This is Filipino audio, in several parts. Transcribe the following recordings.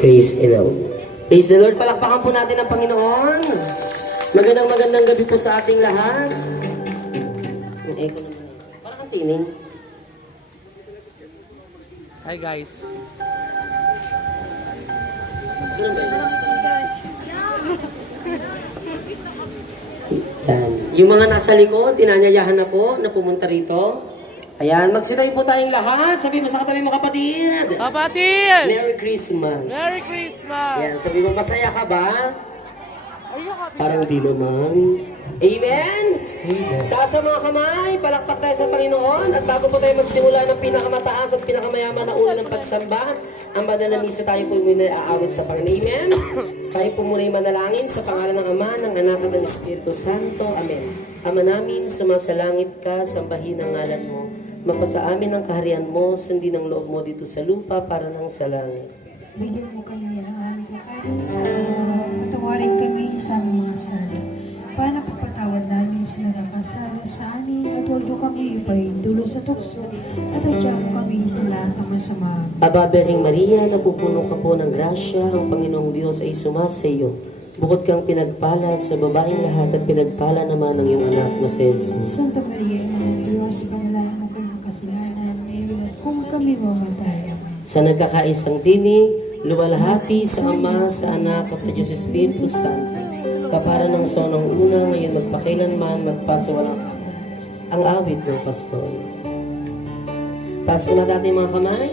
Praise the Lord. Praise the Lord. Palakpakan po natin ang Panginoon. Magandang gabi po sa ating lahat. Parang ang tining. Hi guys. Yan. Yung mga nasa likod, tinanyayahan na po na pumunta rito. Ayan, magsinay po tayong lahat. Sabi mo sa katabi mo, kapatid. Kapatid! Merry Christmas. Merry Christmas! Ayan, sabi mo, masaya ka ba? Are you happy? Parang di naman. Amen? Taas ang mga kamay, palakpak tayo sa Panginoon. At bago po tayo magsimula ng pinakamataas at pinakamayaman na una ng pagsamba, ang banal na misa tayo po muna aawit sa Panginoon. Amen? Tayo po muna manalangin sa pangalan ng Ama, ng Anak at ng Espiritu Santo. Amen. Ama namin, sumasalangit ka, sambahin ang ngalan mo. Mapasa amin ang kaharian mo, sundin ang loob mo dito sa lupa para nang sa langit. Bigyan mo kami ng aming kakanin sa araw-araw. Patawarin kami sa aming mga sala. Paano papatawad namin sa nakakasala sa amin at huwag mo kami ipahindulo sa tukso at adya mo kami sa lahat ng masama. Aba, Bering Maria, napupuno ka po ng grasya, ang Panginoong Diyos ay sumasa iyo. Bukod kang pinagpala sa babaeng lahat at pinagpala naman ng iyong anak na si Jesus. Santa Maria, Ina ng Diyos, pangalanan mo kami ng kasalanan, ngayon at kung kami mamatay. Amen. Sa nagkakaisang tinig, luwalhati sa Ama, sa Anak at sa Diyos Espiritu Santo. Kapara ng sonong una, ngayon magpakailanman, magpasawalang ang awit ng pastor. Taas ko na natin mga kamay.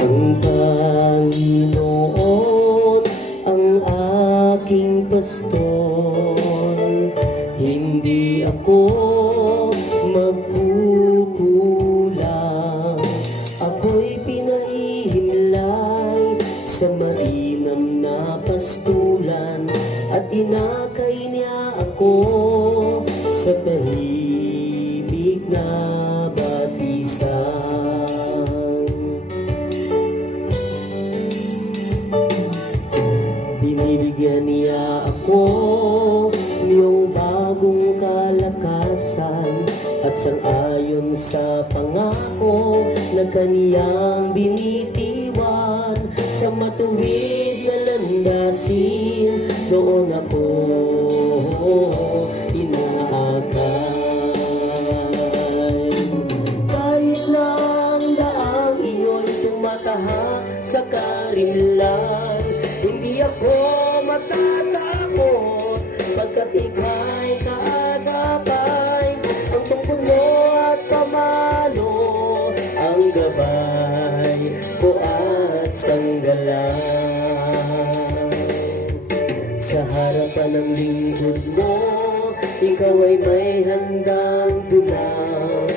Ang Panginoon ang aking pastor. Hindi ako magkukulang. Ako'y pinahihimlay sa mainam na pastulan at inakay niya ako sa tahimik na batisan. Binibigyan niya ako niyong bagong kalakasan at sang-ayon sa pangako na kaniyang binitiwan sa matuwid na landasin, doon ako inaakay. Kahit na ang daang iyo'y tumatahak sa karinlan, hindi ako matatakot pagkat ika'y kaagapay. Ang tungkol mo at pamalo, ang gabay ko at sanggalang. Sa harapan ng lingkod mo, ikaw ay may handang dulang.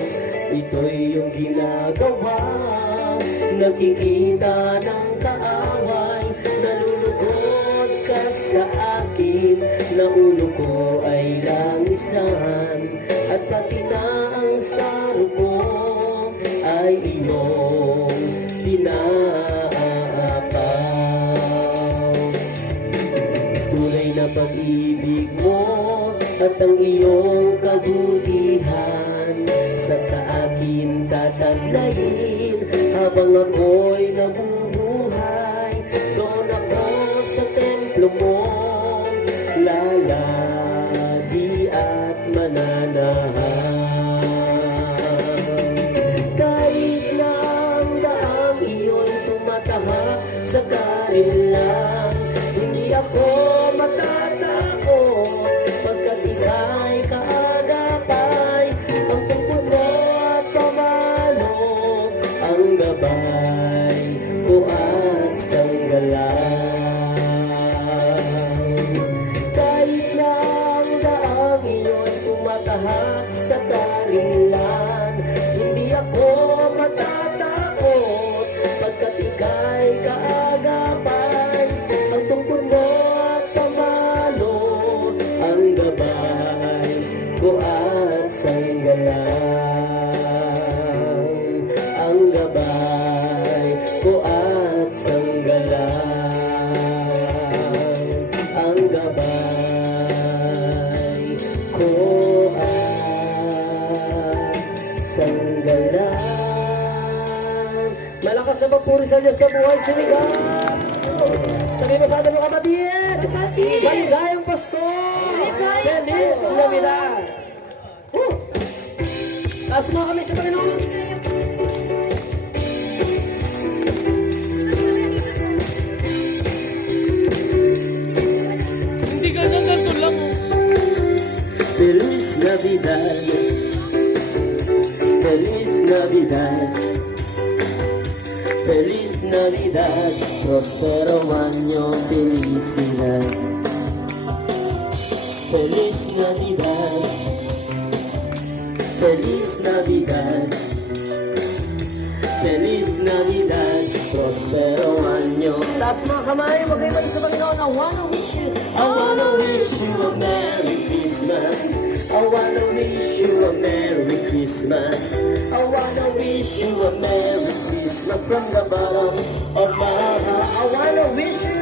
Ito'y iyong ginagawa, nakikita ng kaaway. Nalulugod ka sa akin, na ulo ko ay langisan, at pati na ang saro ko ay iyong pinaapaw. Tunay na pag-ibig mo at ang iyong kabutihan sa akin tataglayin habang ako'y nabubuhay. Doon ako sa templo mo lalagi at mananahan. Kahit na ang daang iyo'y tumatahak sa karinlan, hindi ako matatakot pagkat ika'y kaagapay. Ang tungkol mo at pamalo, ang gabay ko at sanggalang. Kahit na ang daang iyo'y tumatahak sa karinlan, hindi ako matatakot pagkat ika'y kaagapay. Ang tungkol mo at pamalo, ang gabay ko at sanggalang. Ang gabay ko at sanggalang. ng papuri sa Diyos sa buhay, sumigaw! Sabi mo sa ating mga kapatid! Maligayang Pasko! Feliz Navidad! Taas mo kami sa Panginoon! Hindi ganyan, ganito lang. Oh. Feliz Navidad! Feliz Navidad! Feliz Navidad, prospero año, felicidad. Feliz Navidad, Feliz Navidad, Feliz Navidad, prospero año. Taas mga kamay, mag-ibig sa Panginoon. I wanna wish you a Merry Christmas. I wanna wish you a Merry Christmas. I wanna wish you a Merry Christmas from the bottom of my heart. I wanna wish you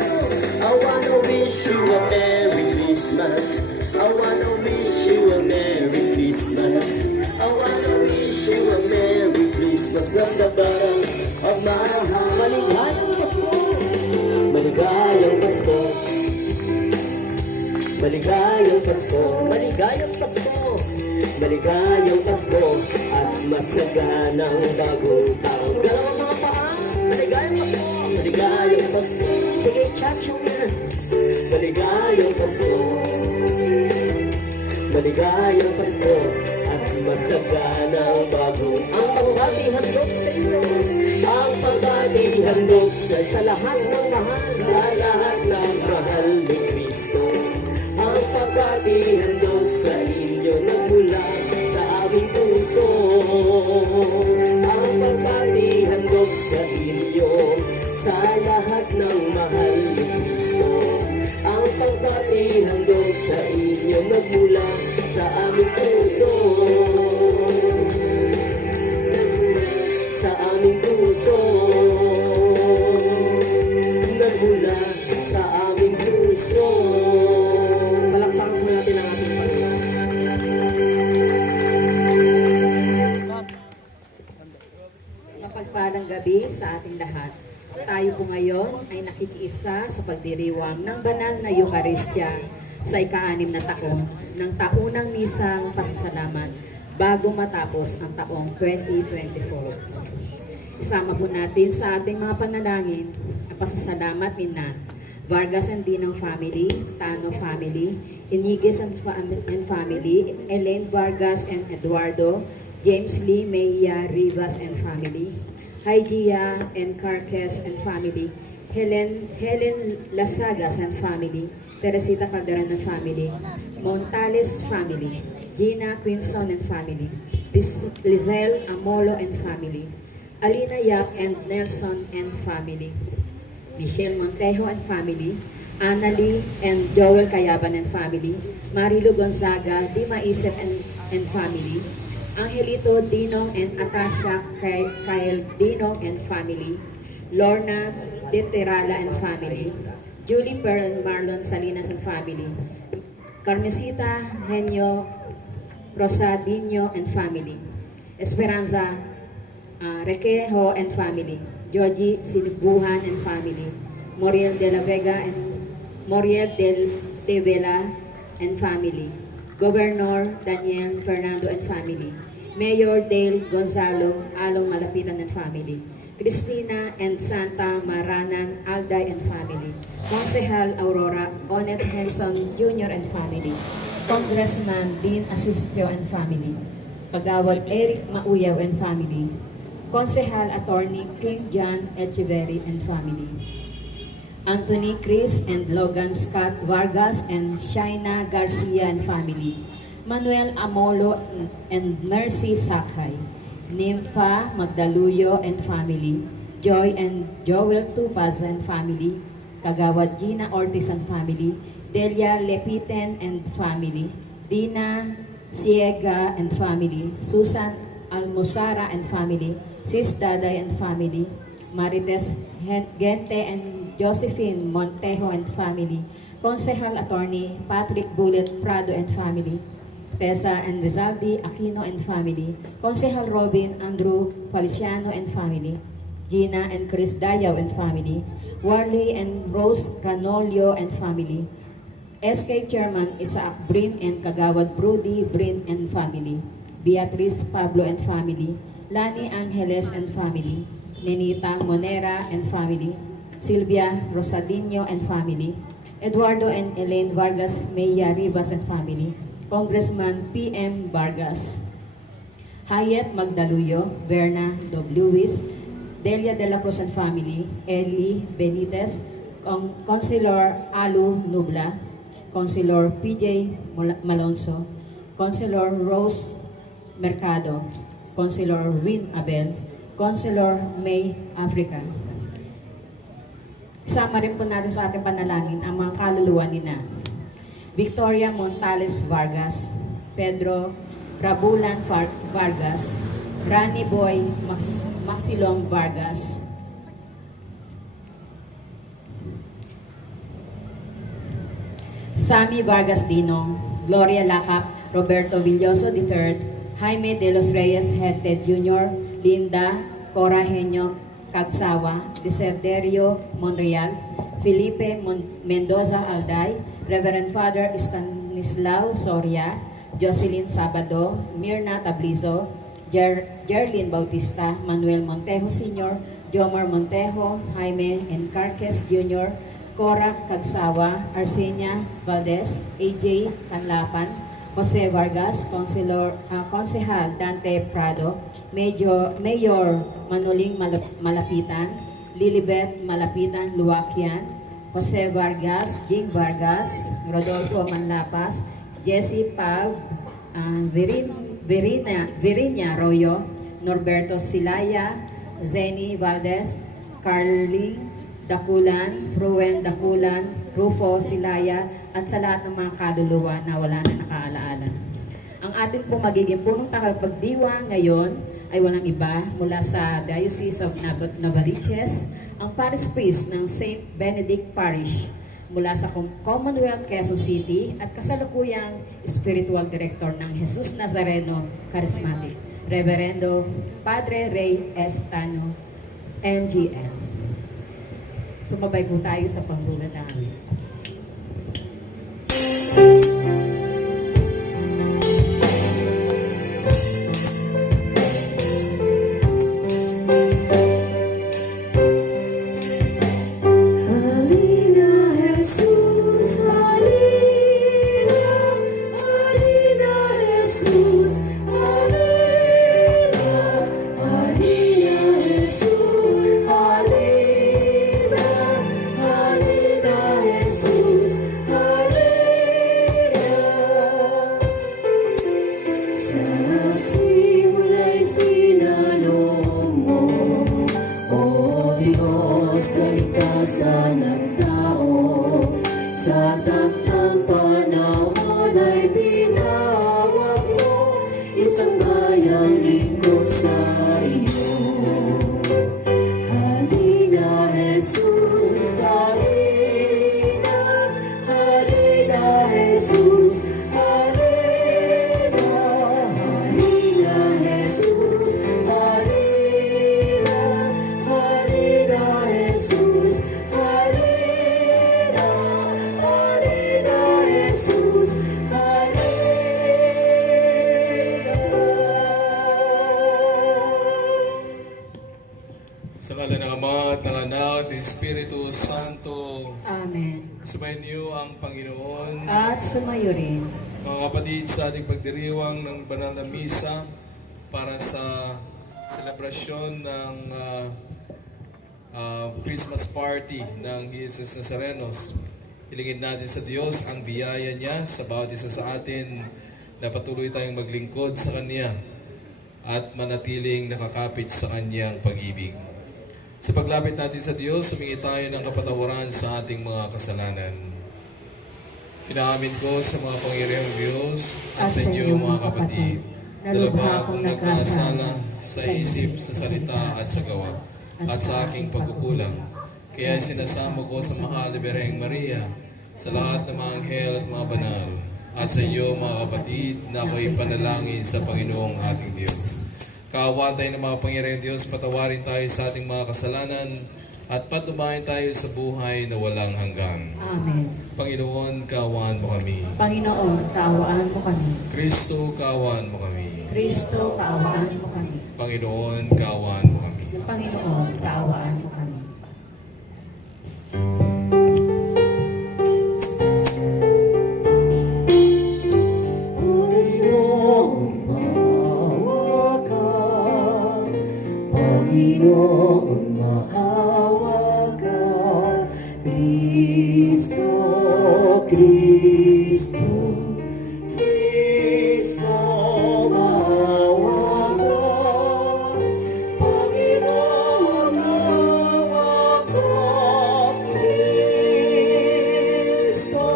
a Merry Christmas. I wanna wish you a Merry Christmas. I wanna wish you a Merry Christmas from the bottom of my heart. Maligayang Pasko, maligayang Pasko. Maligayang Pasko, maligayang Pasko, maligayang Pasko, at masaganang bagong taon. Galawang mga paa, maligayang Pasko, maligayang Pasko. Sige, chacho yan. Maligayang Pasko, maligayang Pasko, at masaganang bagong ang pagbati handog sa iyo. Ang pagbati handog sa lahat ng mahal, sa lahat ng mahal ni Kristo. Ang pagbati handog sa inyo nagmula sa aming puso. Ang pagbati handog sa inyo sa lahat ng mahal ni Kristo. Ang pagbati handog sa inyo nagmula sa aming puso. Sa aming puso. Nagmula sa aming puso. Palakpakan po natin ang ating Panginoon. Mapagpalang gabi sa ating lahat. Tayo po ngayon ay nakikiisa sa pagdiriwang ng banal na Eucharistia sa ika-6 na taon ng taunang misang pasasalamat bago matapos ang taong 2024. Isama po natin sa ating mga panalangin ang pasasalamat ni Nat Vargas and Dinong family, Tano family, Iniguez and family, Elaine Vargas and Eduardo, James Lee Meia Rivas and family, Hygia and Carques and family, Helen Lasagas and family, Teresita Calderon and family, Montales family, Gina Quinson and family, Lizelle Amolo and family, Alina Yap and Nelson and family, Michelle Montejo and family, Annalie and Joel Cayaban and family, Marilu Gonzaga, Dima Isep and family, Angelito Dinong and Atasha Kyle Dinong and family, Lorna Deterala and family, Julie Pearl and Marlon Salinas and family, Carmesita Henyo Rosadinho and family, Esperanza Requejo and family, Joji Sinibuhan and family, Moriel de la Vega and Moriel de Vela and family, Governor Daniel Fernando and family, Mayor Dale Gonzalo Along Malapitan and family, Cristina and Santa Maranan Alday and family, Konsehal Aurora Onet Henson Jr. and family, Congressman Dean Asistio and family, Kagawad Eric Mauyaw and family, Konsehal Attorney King John Echeverry and family, Anthony Chris and Logan Scott Vargas and Shaina Garcia and family, Manuel Amolo and Mercy Sakay, Nympha Magdaluyo and family, Joy and Joel Tupaz and family, Kagawad Gina Ortiz and family, Delia Lepiten and family, Dina Siega and family, Susan Almosara and family, Sis Daday and family, Marites Gente and Josephine Montejo and family, Konsehal Attorney Patrick Bullet Prado and family, Tessa and Rizaldi Aquino and family, Konsehal Robin Andrew Feliciano and family, Gina and Chris Dayaw and family, Warley and Rose Ranolio and family, SK Chairman Isaac Brin and Kagawad Brody Brin and family, Beatrice Pablo and family, Lani Angeles and family, Nenita Monera and family, Silvia Rosadinho and family, Eduardo and Elaine Vargas Meya Rivas and family, Congressman P.M. Vargas, Hayet Magdaluyo, Berna W. Luis, Delia de la Cruz and family, Eli Benitez, Councilor Alu Nubla, Councilor PJ Malonzo, Councilor Rose Mercado, Councilor Win Abel, Councilor May Africa. Isama rin po natin sa ating panalangin ang mga kaluluwa ni na Victoria Montales Vargas, Pedro Rabulan Vargas, Rani Boy Maxilong Vargas, Sammy Vargas Dinong, Gloria Lacap, Roberto Villoso III, Jaime de los Reyes Hete Jr., Linda Cora Henyo Cagsawa, Desiderio Monreal, Felipe Mendoza Alday, Reverend Father Stanislao Soria, Jocelyn Sabado, Mirna Tablizo, Jerlyn Bautista, Manuel Montejo Sr., Jomar Montejo, Jaime Encarques Jr., Cora Cagsawa, Arsenia Valdez, AJ Canlapan, Jose Vargas, Konsehal Dante Prado, Mayor Manuling Malapitan, Lilibet Malapitan Luwakian, Jose Vargas, Jing Vargas, Rodolfo Manlapas, Jesse Pab, Virina Royo, Norberto Silaya, Zeni Valdez, Carly Dakulan, Fruen Dakulan, Rufo Silaya, at sa lahat ng mga kaluluwa na wala na nakaalaala. Ang ating po magiging punong tagapagdiwa ngayon ay walang iba mula sa Diocese of Novaliches, ang parish priest ng St. Benedict Parish mula sa Commonwealth, Quezon City at kasalukuyang spiritual director ng Jesus Nazareno Charismatic, Reverendo Padre Ray S. Tano, MGL. Sumabay po tayo sa pangbulan namin. Kalikasan ng tao sa takdang panahon ay tinawag mo isang bayang lingkod sa iyo. Halina Jesus, halina, halina Jesus, halina, halina Jesus, halina, halina Jesus, halina, halina Jesus, halina. Sa ngala ng Ama at ng Anak at ng Espiritu Santo, Amen. sumayin niyo ang Panginoon. At sumayo rin. Mga kapatid, sa ating pagdiriwang ng banal na misa para sa selebrasyon ng Christmas party ng Jesus Nazarenos, hilingin natin sa Diyos ang biyaya niya sa bawat isa sa atin na patuloy tayong maglingkod sa Kanya at manatiling nakakapit sa Kanyang pag-ibig. Sa paglapit natin sa Diyos, humingi tayo ng kapatawaran sa ating mga kasalanan. Inaamin ko sa mga pangyarihang Diyos at sa inyo mga kapatid, na lubha akong nagkasala sa isip, sa salita at sa gawa, at sa aking pagkukulang. Kaya sinasamo ko sa mahal na Birheng Maria, sa lahat ng mga anghel at mga banal, at sa iyo mga kapatid na ako'y panalangin sa Panginoong ating Diyos. Kaawaan tayo ng mga pangyarihan Diyos, patawarin tayo sa ating mga kasalanan at patumahin tayo sa buhay na walang hanggan. Amen. Panginoon, kaawaan mo kami. Panginoon, kaawaan mo kami. Kristo, kaawaan mo kami. Kristo, kaawaan mo kami. Panginoon, kaawaan mo kami. Panginoon, kaawaan mo kami. Panginoon, maawa ka. Panginoon, maawa ka. Kristo, Kristo, Kristo, maawa ka. Panginoon, maawa ka. Kristo,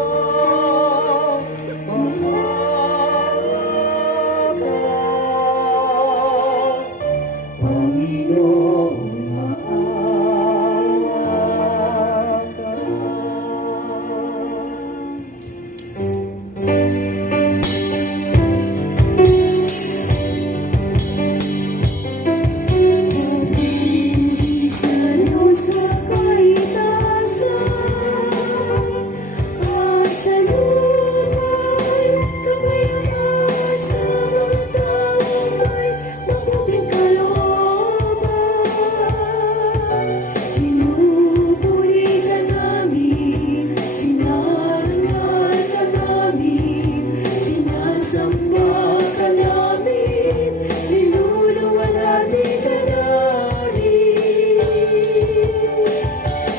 Panginoon, maawa ka. Sa Diyos sa kaitasan, at sa lupa't kapayaman, sa mga taong may mabuting kalooban. Pinupuri ka namin, pinarangal ka namin, sinasamba ka namin, niluluwalhati ka namin.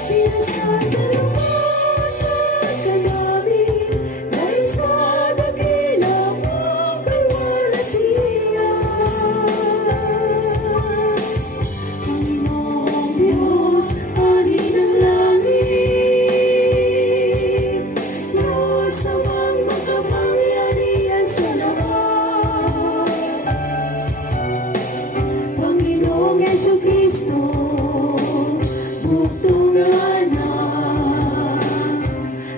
Pinasasalamatan ka namin, dahil sa dakilang mong kalwalhatian. Panginoong Diyos, Hari ng langit, Diyos amang makapangyarihan sa lahat. Panginoong Jesucristo, bugtungan na.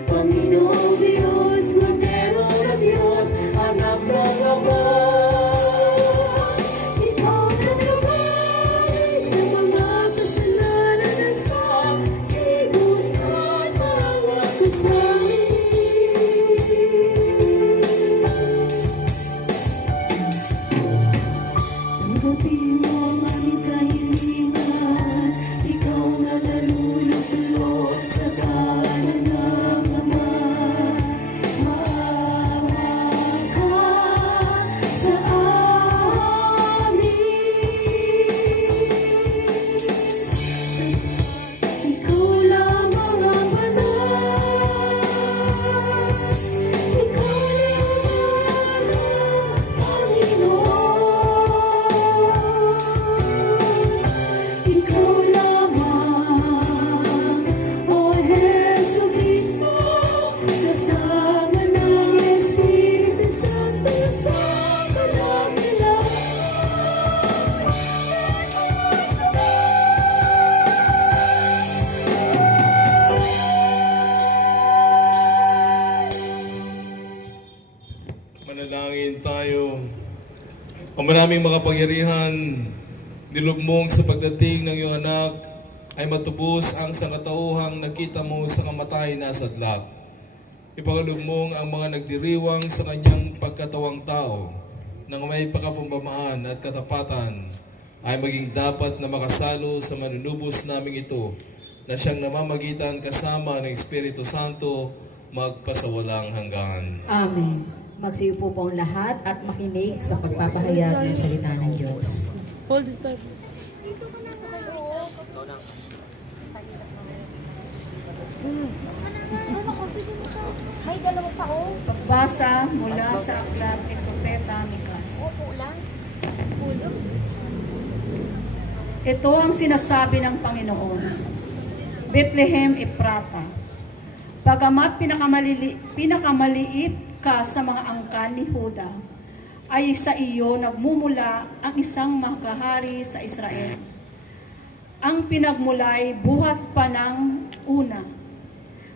Panginoong Diyos, Kordero ng Diyos, Anak ng Ama. Ikaw naglabanis ng mga kasalanan at sa libutan, maawa ka sa amin. Tanggapin mo ang aming kahilingan, ikaw na nalulupulot sa kanan ng Ama. Maawa ka sa amin. Ikaw lamang ang banal, ikaw lamang ang Panginoon. Ikaw lamang, O Jesucristo, kasama ng Espiritu Santo sa kalangitan. Manalangin tayo. Ang maraming mga pangyarihan, nilugmong sa pagdating ng iyong anak, ay matubos ang sangkatauhang nakita mo sa kamatay na sadlak. Ipagalugmong ang mga nagdiriwang sa kanyang pagkatawang tao, nang may pakapampamaan at katapatan, ay maging dapat na makasalo sa manunubos naming ito, na siyang namamagitan kasama ng Espiritu Santo, magpasawalang hanggan. Amen. Magsiupo po ang lahat at makinig sa pagpapahayag ng salita ng Diyos. May dalawa pa oh. Pagbasa mula sa aklat ni Propeta Mikas. Opo lang. Ito ang sinasabi ng Panginoon. Bethlehem Ephrata, bagamat pinakamaliit ka sa mga angkan ni Huda, ay sa iyo nagmumula ang isang makahari sa Israel. Ang pinagmulay buhat pa ng una,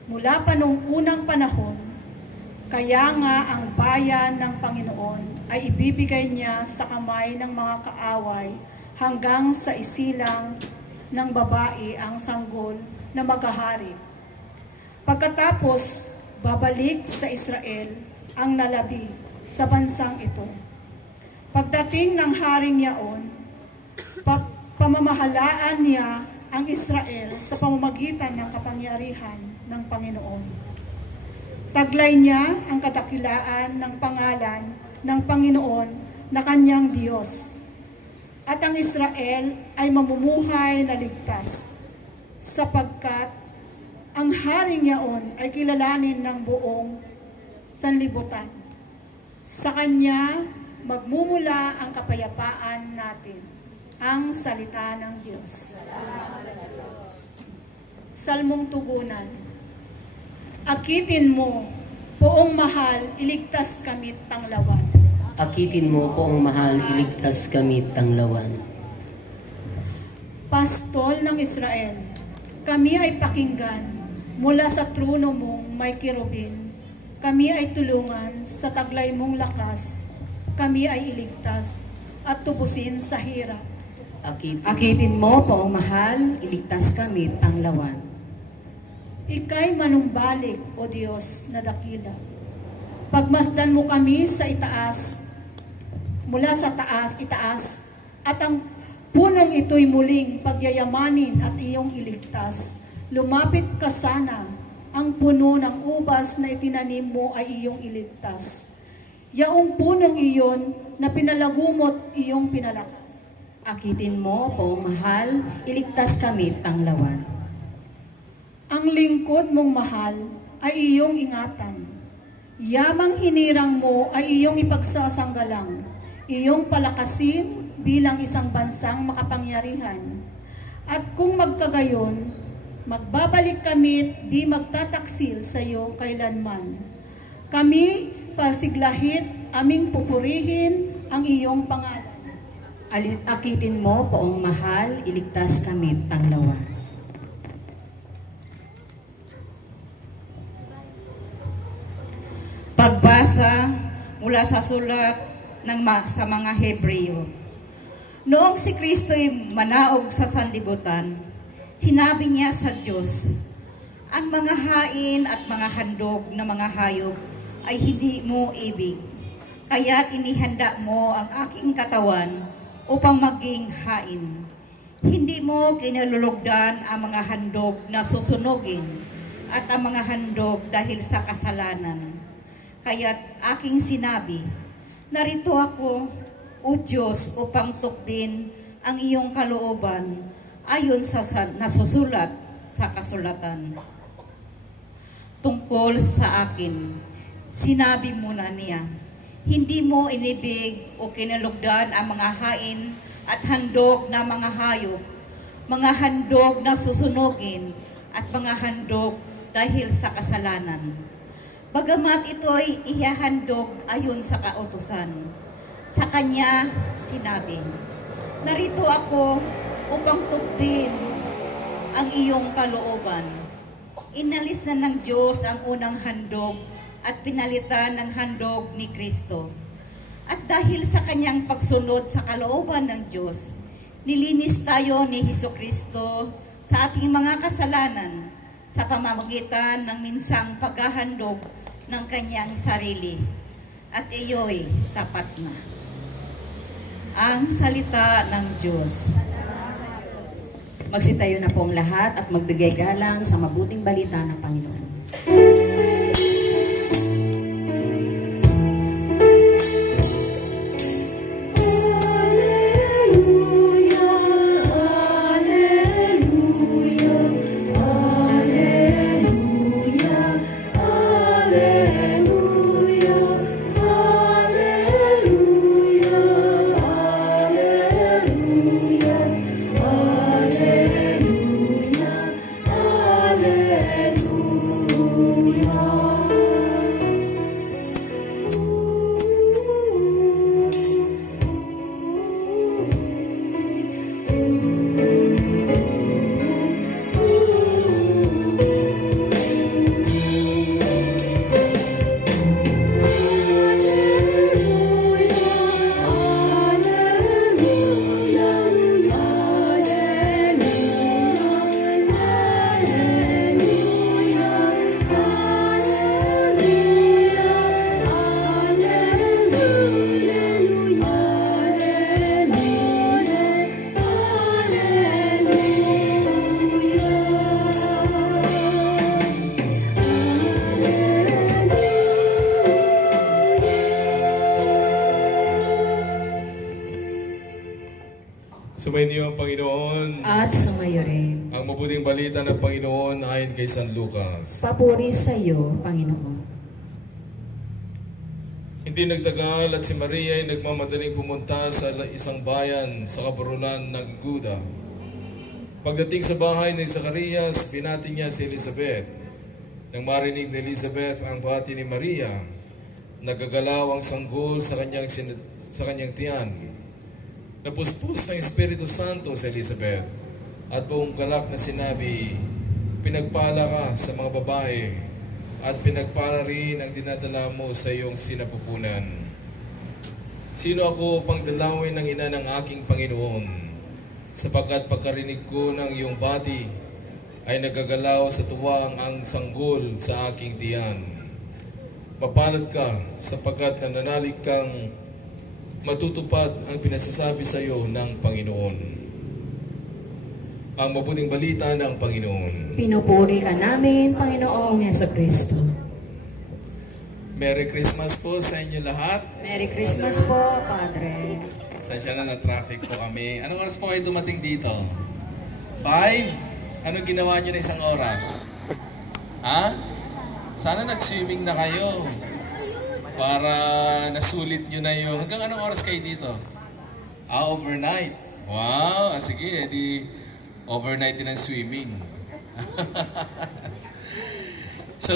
mula pa nung unang panahon, kaya nga ang bayan ng Panginoon ay ibibigay niya sa kamay ng mga kaaway hanggang sa isilang ng babae ang sanggol na maghahari. Pagkatapos, babalik sa Israel ang nalabi sa bansang ito. Pagdating ng haring yaon, pamamahalaan niya ang Israel sa pamamagitan ng kapangyarihan ng Panginoon. Taglay niya ang kadakilaan ng pangalan ng Panginoon na kanyang Diyos. At ang Israel ay mamumuhay na ligtas, sapagkat ang haring yaon ay kilalanin ng buong sanlibutan. Sa kanya magmumula ang kapayapaan natin, ang salita ng Diyos. Salmong tugunan. Akitin mo, poong mahal, iligtas kamit tanglawan. Akitin mo, poong mahal, iligtas kami tanglawan. Pastol ng Israel, kami ay pakinggan mula sa trono mong may kirubin. Kami ay tulungan sa taglay mong lakas. Kami ay iligtas at tubusin sa hirap. Akitin mo, poong mahal, iligtas kami tanglawan. Ika'y manumbalik, O Diyos na dakila. Pagmasdan mo kami sa itaas, mula sa taas, itaas, at ang punong ito'y muling pagyayamanin at iyong iligtas. Lumapit ka sana, ang puno ng ubas na itinanim mo ay iyong iligtas. Yaong punong iyon na pinalagumot iyong pinalakas. Akitin mo, poong mahal, iligtas kami tanglawan. Ang lingkod mong mahal ay iyong ingatan. Yamang hinirang mo ay iyong ipagsasanggalang. Iyong palakasin bilang isang bansang makapangyarihan. At kung magkagayon, magbabalik kami di magtataksil sa iyo kailanman. Kami pasiglahit, aming pupurihin ang iyong pangalan. Akitin mo, poong mahal, iligtas kami tanglawan. Pagbasa mula sa sulat sa mga Hebreo. Noong si Kristo'y manaog sa sanlibutan, sinabi niya sa Diyos, ang mga hain at mga handog na mga hayop ay hindi mo ibig. Kaya't inihanda mo ang aking katawan upang maging hain. Hindi mo kinalulugdan ang mga handog na susunugin at ang mga handog dahil sa kasalanan. Kaya't aking sinabi, narito ako, O Diyos, upang tukdin ang iyong kalooban ayon sa nasusulat sa kasulatan. Tungkol sa akin, sinabi muna niya, hindi mo inibig o kinalugdan ang mga hain at handog na mga hayop, mga handog na susunugin at mga handog dahil sa kasalanan. Bagamat ito'y ihahandog ayon sa kautusan. Sa kanya sinabi, narito ako upang tukdin ang iyong kalooban. Inalis na ng Diyos ang unang handog at pinalitan ng handog ni Kristo. At dahil sa kanyang pagsunod sa kalooban ng Diyos, nilinis tayo ni Hesukristo sa ating mga kasalanan sa pamamagitan ng minsang paghahandog ng kanyang sarili, at iyo'y sapat na. Ang salita ng Diyos. Magsitayo na po ang lahat at magbigay galang sa mabuting balita ng Panginoon. Hallelujah. Sumainyo ang Panginoon. At sumayo rin. Ang mabuting balita ng Panginoon ayon kay San Lucas. Papuri sa iyo, Panginoon. Hindi nagtagal at si Maria ay nagmamadaling pumunta sa isang bayan sa kaburulan ng Iguda. Pagdating sa bahay ni Zacarias, binati niya si Elizabeth. Nang marinig ni Elizabeth ang bati ni Maria, nagagalaw ang sanggol sa kanyang tiyan. Napuspos ng Espiritu Santo sa Elizabeth at buong galak na sinabi, pinagpala ka sa mga babae at pinagpala rin ang dinadala mo sa iyong sinapupunan. Sino ako pang dalawin ng ina ng aking Panginoon? Sapagkat pagkarinig ko ng iyong bati ay nagagalaw sa tuwang ang sanggol sa aking tiyan. Mapalad ka sapagkat nananalig kang matutupad ang pinasasabi sa iyo ng Panginoon. Ang mabuting balita ng Panginoon. Pinupuri ka namin, Panginoong Jesucristo. Merry Christmas po sa inyo lahat. Merry Christmas po, Padre. Sasya na traffic po kami. Anong oras po kayo dumating dito? 5? Anong ginawa nyo na isang oras? Ha? Sana nag-swimming na kayo. Para nasulit nyo na yung... Hanggang anong oras kayo dito? Overnight. Wow! Sige, di overnight din ang swimming. So,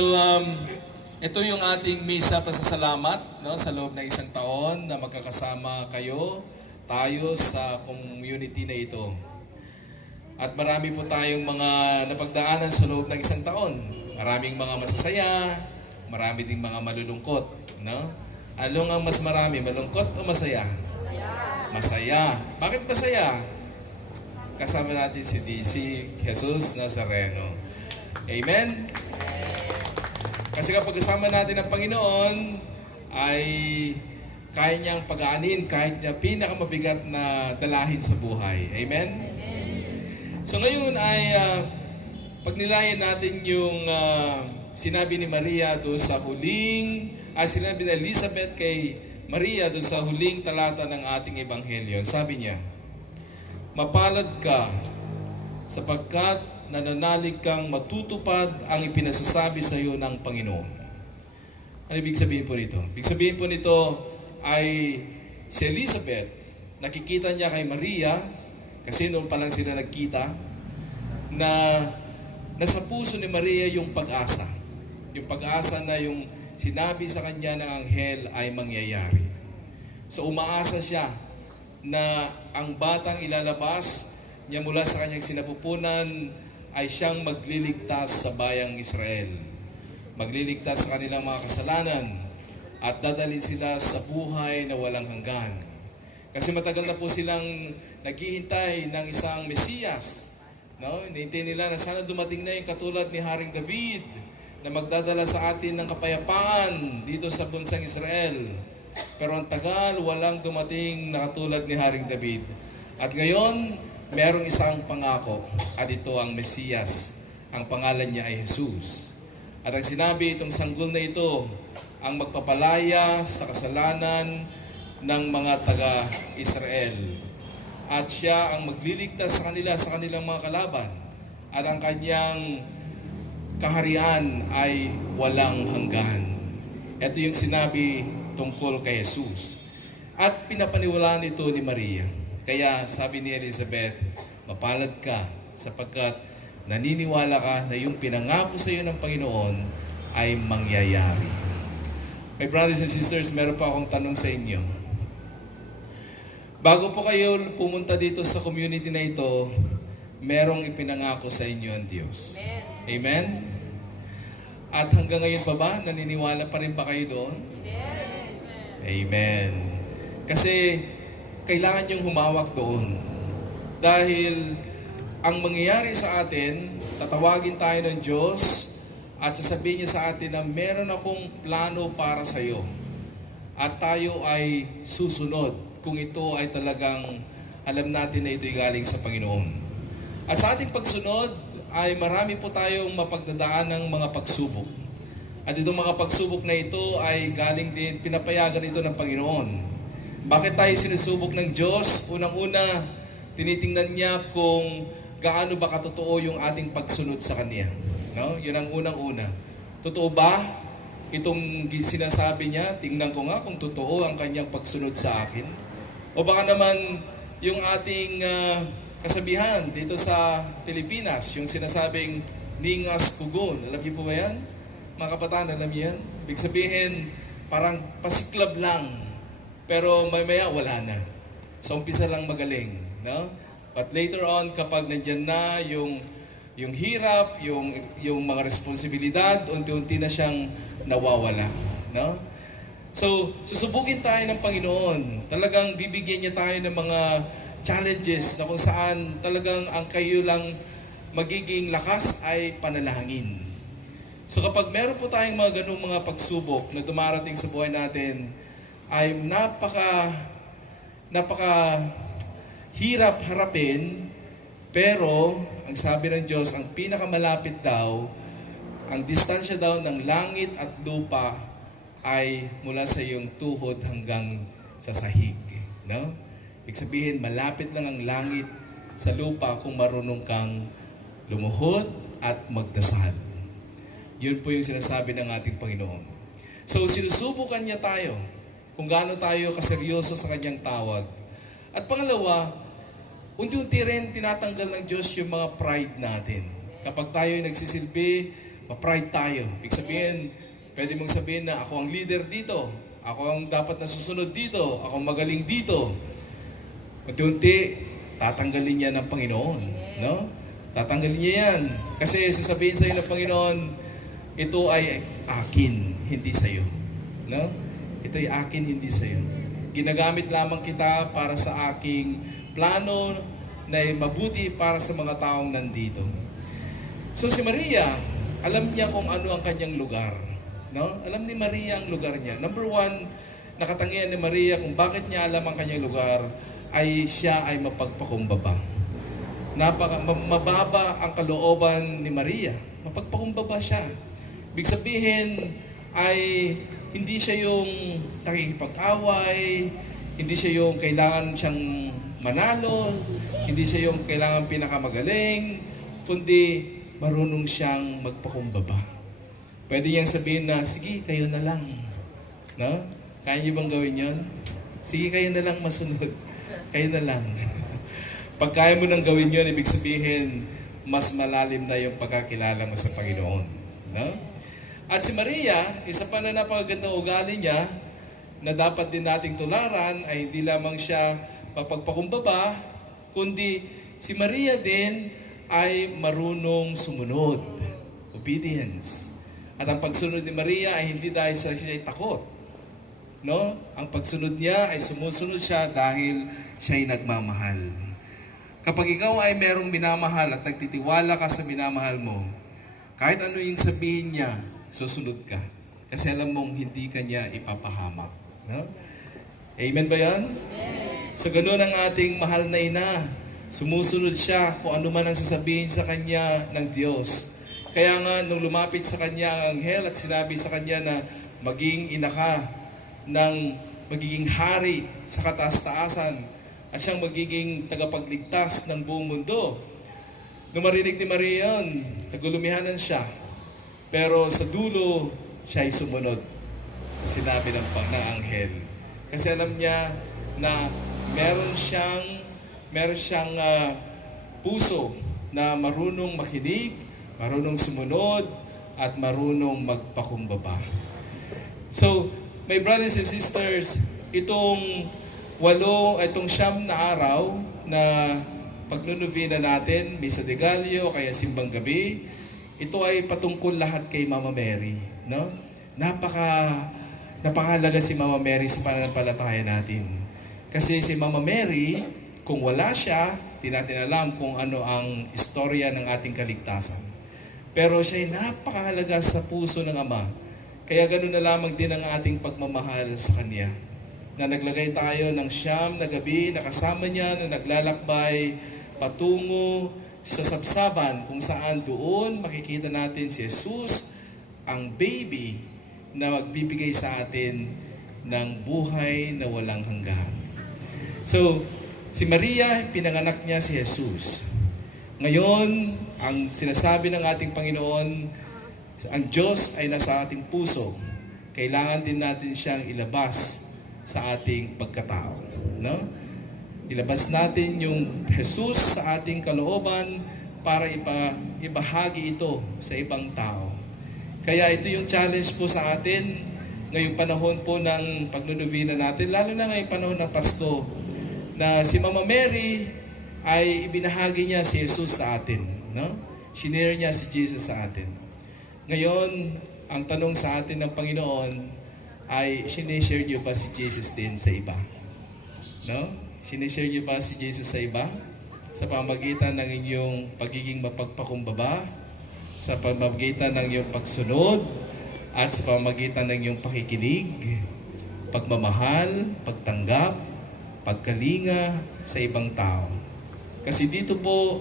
ito yung ating misa pasasalamat, no, sa loob ng isang taon na magkakasama tayo sa community na ito. At marami po tayong mga napagdaanan sa loob ng isang taon. Maraming mga masasaya, marami ding mga malulungkot, no? Along ang mas marami, malungkot o masaya? Masaya. Bakit masaya? Kasama natin si Jesus Nazareno. Amen? Kasi kapag kasama natin ang Panginoon, ay kaya niyang pag-aanin kahit niya pinakamabigat na dalahin sa buhay. Amen? So ngayon ay pagnilayan natin yung sinabi ni Maria doon sa sinabi ni Elizabeth kay Maria doon sa huling talata ng ating ebanghelyo. Sabi niya, mapalad ka sapagkat nananalig kang matutupad ang ipinasasabi sa iyo ng Panginoon. Ano ibig sabihin po nito? Ibig sabihin po nito ay si Elizabeth, nakikita niya kay Maria, kasi noon pa lang sila nagkita, na nasa puso ni Maria yung pag-asa. Yung pag-asa na yung sinabi sa kanya ng anghel ay mangyayari. So umaasa siya na ang batang ilalabas niya mula sa kanyang sinapupunan ay siyang magliligtas sa bayang Israel. Magliligtas sa kanilang mga kasalanan at dadalhin sila sa buhay na walang hanggan. Kasi matagal na po silang naghihintay ng isang Mesiyas. No? Hinihintay nila na sana dumating na yung katulad ni Haring David na magdadala sa atin ng kapayapaan dito sa bansang Israel. Pero ang tagal, walang dumating na katulad ni Haring David. At ngayon, merong isang pangako at ito ang Mesiyas. Ang pangalan niya ay Jesus. At ang sinabi itong sanggol na ito, ang magpapalaya sa kasalanan ng mga taga-Israel. At siya ang magliligtas sa kanila sa kanilang mga kalaban. At ang kanyang kaharian ay walang hanggan. Ito yung sinabi tungkol kay Jesus. At pinapaniwalaan ito ni Maria. Kaya sabi ni Elizabeth, mapalad ka sapagkat naniniwala ka na yung pinangako sa iyo ng Panginoon ay mangyayari. My brothers and sisters, meron pa akong tanong sa inyo. Bago po kayo pumunta dito sa community na ito, merong ipinangako sa inyo ang Diyos. Amen? At hanggang ngayon pa ba, naniniwala pa rin ba kayo doon? Amen. Kasi kailangan niyong humawak doon. Dahil ang mangyayari sa atin, tatawagin tayo ng Diyos at sasabihin niya sa atin na meron akong plano para sa iyo. At tayo ay susunod kung ito ay talagang alam natin na ito'y galing sa Panginoon. At sa ating pagsunod ay marami po tayong mapagdadaan ng mga pagsubok. At itong mga pagsubok na ito ay galing din, pinapayagan ito ng Panginoon. Bakit tayo sinusubok ng Diyos? Unang-una, tinitingnan niya kung gaano ba katotoo yung ating pagsunod sa Kanya. No? Yun ang unang-una. Totoo ba itong sinasabi niya? Tingnan ko nga kung totoo ang Kanyang pagsunod sa akin. O baka naman yung ating kasabihan dito sa Pilipinas, yung sinasabing ningas kugon. Alam niyo po ba yan? Mga kabataan, alam niyo yan? Ibig sabihin, parang pasiklab lang. Pero maya wala na. Sa umpisa lang magaling. No? But later on, kapag nandyan na yung hirap, yung mga responsibilidad, unti-unti na siyang nawawala. No? So, susubukin tayo ng Panginoon. Talagang bibigyan niya tayo ng mga challenges na kung saan talagang ang kayo lang magiging lakas ay panalangin. So kapag meron po tayong mga ganung mga pagsubok na dumarating sa buhay natin, ay napaka hirap harapin, pero ang sabi ng Diyos, ang pinakamalapit daw, ang distansya daw ng langit at lupa ay mula sa iyong tuhod hanggang sa sahig. No? Ibig sabihin, malapit lang ang langit sa lupa kung marunong kang lumuhod at magdasal. Yun po yung sinasabi ng ating Panginoon. So, sinusubukan niya tayo kung gaano tayo kaseryoso sa kanyang tawag. At pangalawa, unti-unti rin tinatanggal ng Diyos yung mga pride natin. Kapag tayo nagsisilbi, ma-pride tayo. Ibig sabihin, pwede mong sabihin na ako ang leader dito, ako ang dapat na susunod dito, ako ang magaling dito. Unti-unti, tatanggalin niya ng Panginoon. No? Tatanggalin niya yan. Kasi sasabihin sa iyo ng Panginoon, ito ay akin, hindi sa iyo. No? Ito ay akin, hindi sa iyo. Ginagamit lamang kita para sa aking plano na mabuti para sa mga taong nandito. So si Maria, alam niya kung ano ang kanyang lugar. No? Alam ni Maria ang lugar niya. Number one, nakatangian ni Maria kung bakit niya alam ang kanyang lugar, ay siya ay mapagpakumbaba. Mababa ang kalooban ni Maria. Mapagpakumbaba siya. Ibig sabihin ay hindi siya yung nakikipag-away, hindi siya yung kailangan siyang manalo, hindi siya yung kailangan pinakamagaling, kundi marunong siyang magpakumbaba. Pwede niyang sabihin na, sige, kayo na lang. No? Kaya niyo bang gawin yon? Sige, kayo na lang masunod. Kayo na lang. Pag kaya mo nang gawin yon, ibig sabihin, mas malalim na yung pagkakilala mo sa Panginoon. No? At si Maria, isa pa na napakagandang ugali niya, na dapat din nating tularan, ay hindi lamang siya mapagpakumbaba, kundi si Maria din ay marunong sumunod. Obedience. At ang pagsunod ni Maria ay hindi dahil sa siya ay takot. No? Ang pagsunod niya ay sumusunod siya dahil siya ay nagmamahal. Kapag ikaw ay merong minamahal at nagtitiwala ka sa minamahal mo, kahit ano yung sabihin niya, susunod ka. Kasi alam mong hindi ka niya ipapahamak. No? Amen ba yan? Sa ganun ang ating mahal na ina, sumusunod siya kung ano man ang sasabihin sa kanya ng Diyos. Kaya nga, nung lumapit sa kanya ang anghel at sinabi sa kanya na maging ina ka ng magiging hari sa kataas-taasan at siyang magiging tagapagligtas ng buong mundo. Nung marinig ni Maria yun, nagulumihanan siya. Pero sa dulo, siya ay sumunod sa sinabi ng anghel. Kasi alam niya na meron siyang puso na marunong makinig, marunong sumunod, at marunong magpakumbaba. So, my brothers and sisters, itong 9 na araw na pagnunovena natin, Misa de Gallo, kaya Simbang Gabi, ito ay patungkol lahat kay Mama Mary. No? Napakahalaga si Mama Mary sa pananampalataya natin. Kasi si Mama Mary, kung wala siya, di natin alam kung ano ang istorya ng ating kaligtasan. Pero siya ay napakahalaga sa puso ng Ama. Kaya ganoon na lamang din ang ating pagmamahal sa Kanya. Na naglagay tayo ng 9 na gabi, na kasama niya, na naglalakbay patungo sa sabsaban, kung saan doon makikita natin si Jesus, ang baby na magbibigay sa atin ng buhay na walang hanggan. So, Si Maria, pinanganak niya si Jesus. Ngayon, ang sinasabi ng ating Panginoon, ang Diyos ay nasa ating puso. Kailangan din natin siyang ilabas sa ating pagkatao. No? Ilabas natin yung Jesus sa ating kalooban para ibahagi ito sa ibang tao. Kaya ito yung challenge po sa atin ngayong panahon po ng pagnunovena natin, lalo na ngayong panahon ng Pasko, na si Mama Mary ay ibinahagi niya si Jesus sa atin. No? Shinare niya si Jesus sa atin. Ngayon, ang tanong sa atin ng Panginoon ay, sinishare niyo ba si Jesus din sa iba? No? Sinishare niyo ba si Jesus sa iba? Sa pamagitan ng inyong pagiging mapagpakumbaba, sa pamagitan ng iyong pagsunod, at sa pamagitan ng iyong pakikinig, pagmamahal, pagtanggap, pagkalinga sa ibang tao. Kasi dito po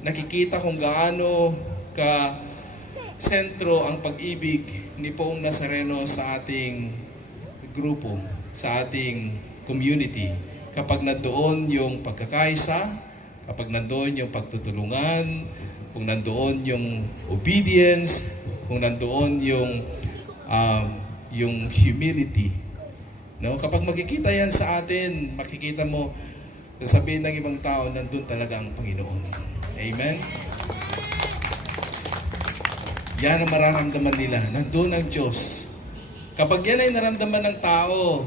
nakikita kung gaano ka sentro ang pag-ibig ni Poong Nazareno sa ating grupo, sa ating community. Kapag nandoon yung pagkakaisa, kapag nandoon yung pagtutulungan, kung nandoon yung obedience, kung nandoon yung humility. No? Kapag makikita yan sa atin, makikita mo, sasabihin ng ibang tao, nandun talaga ang Panginoon. Amen? Yan ang mararamdaman nila. Nandun ang Diyos. Kapag yan ay naramdaman ng tao,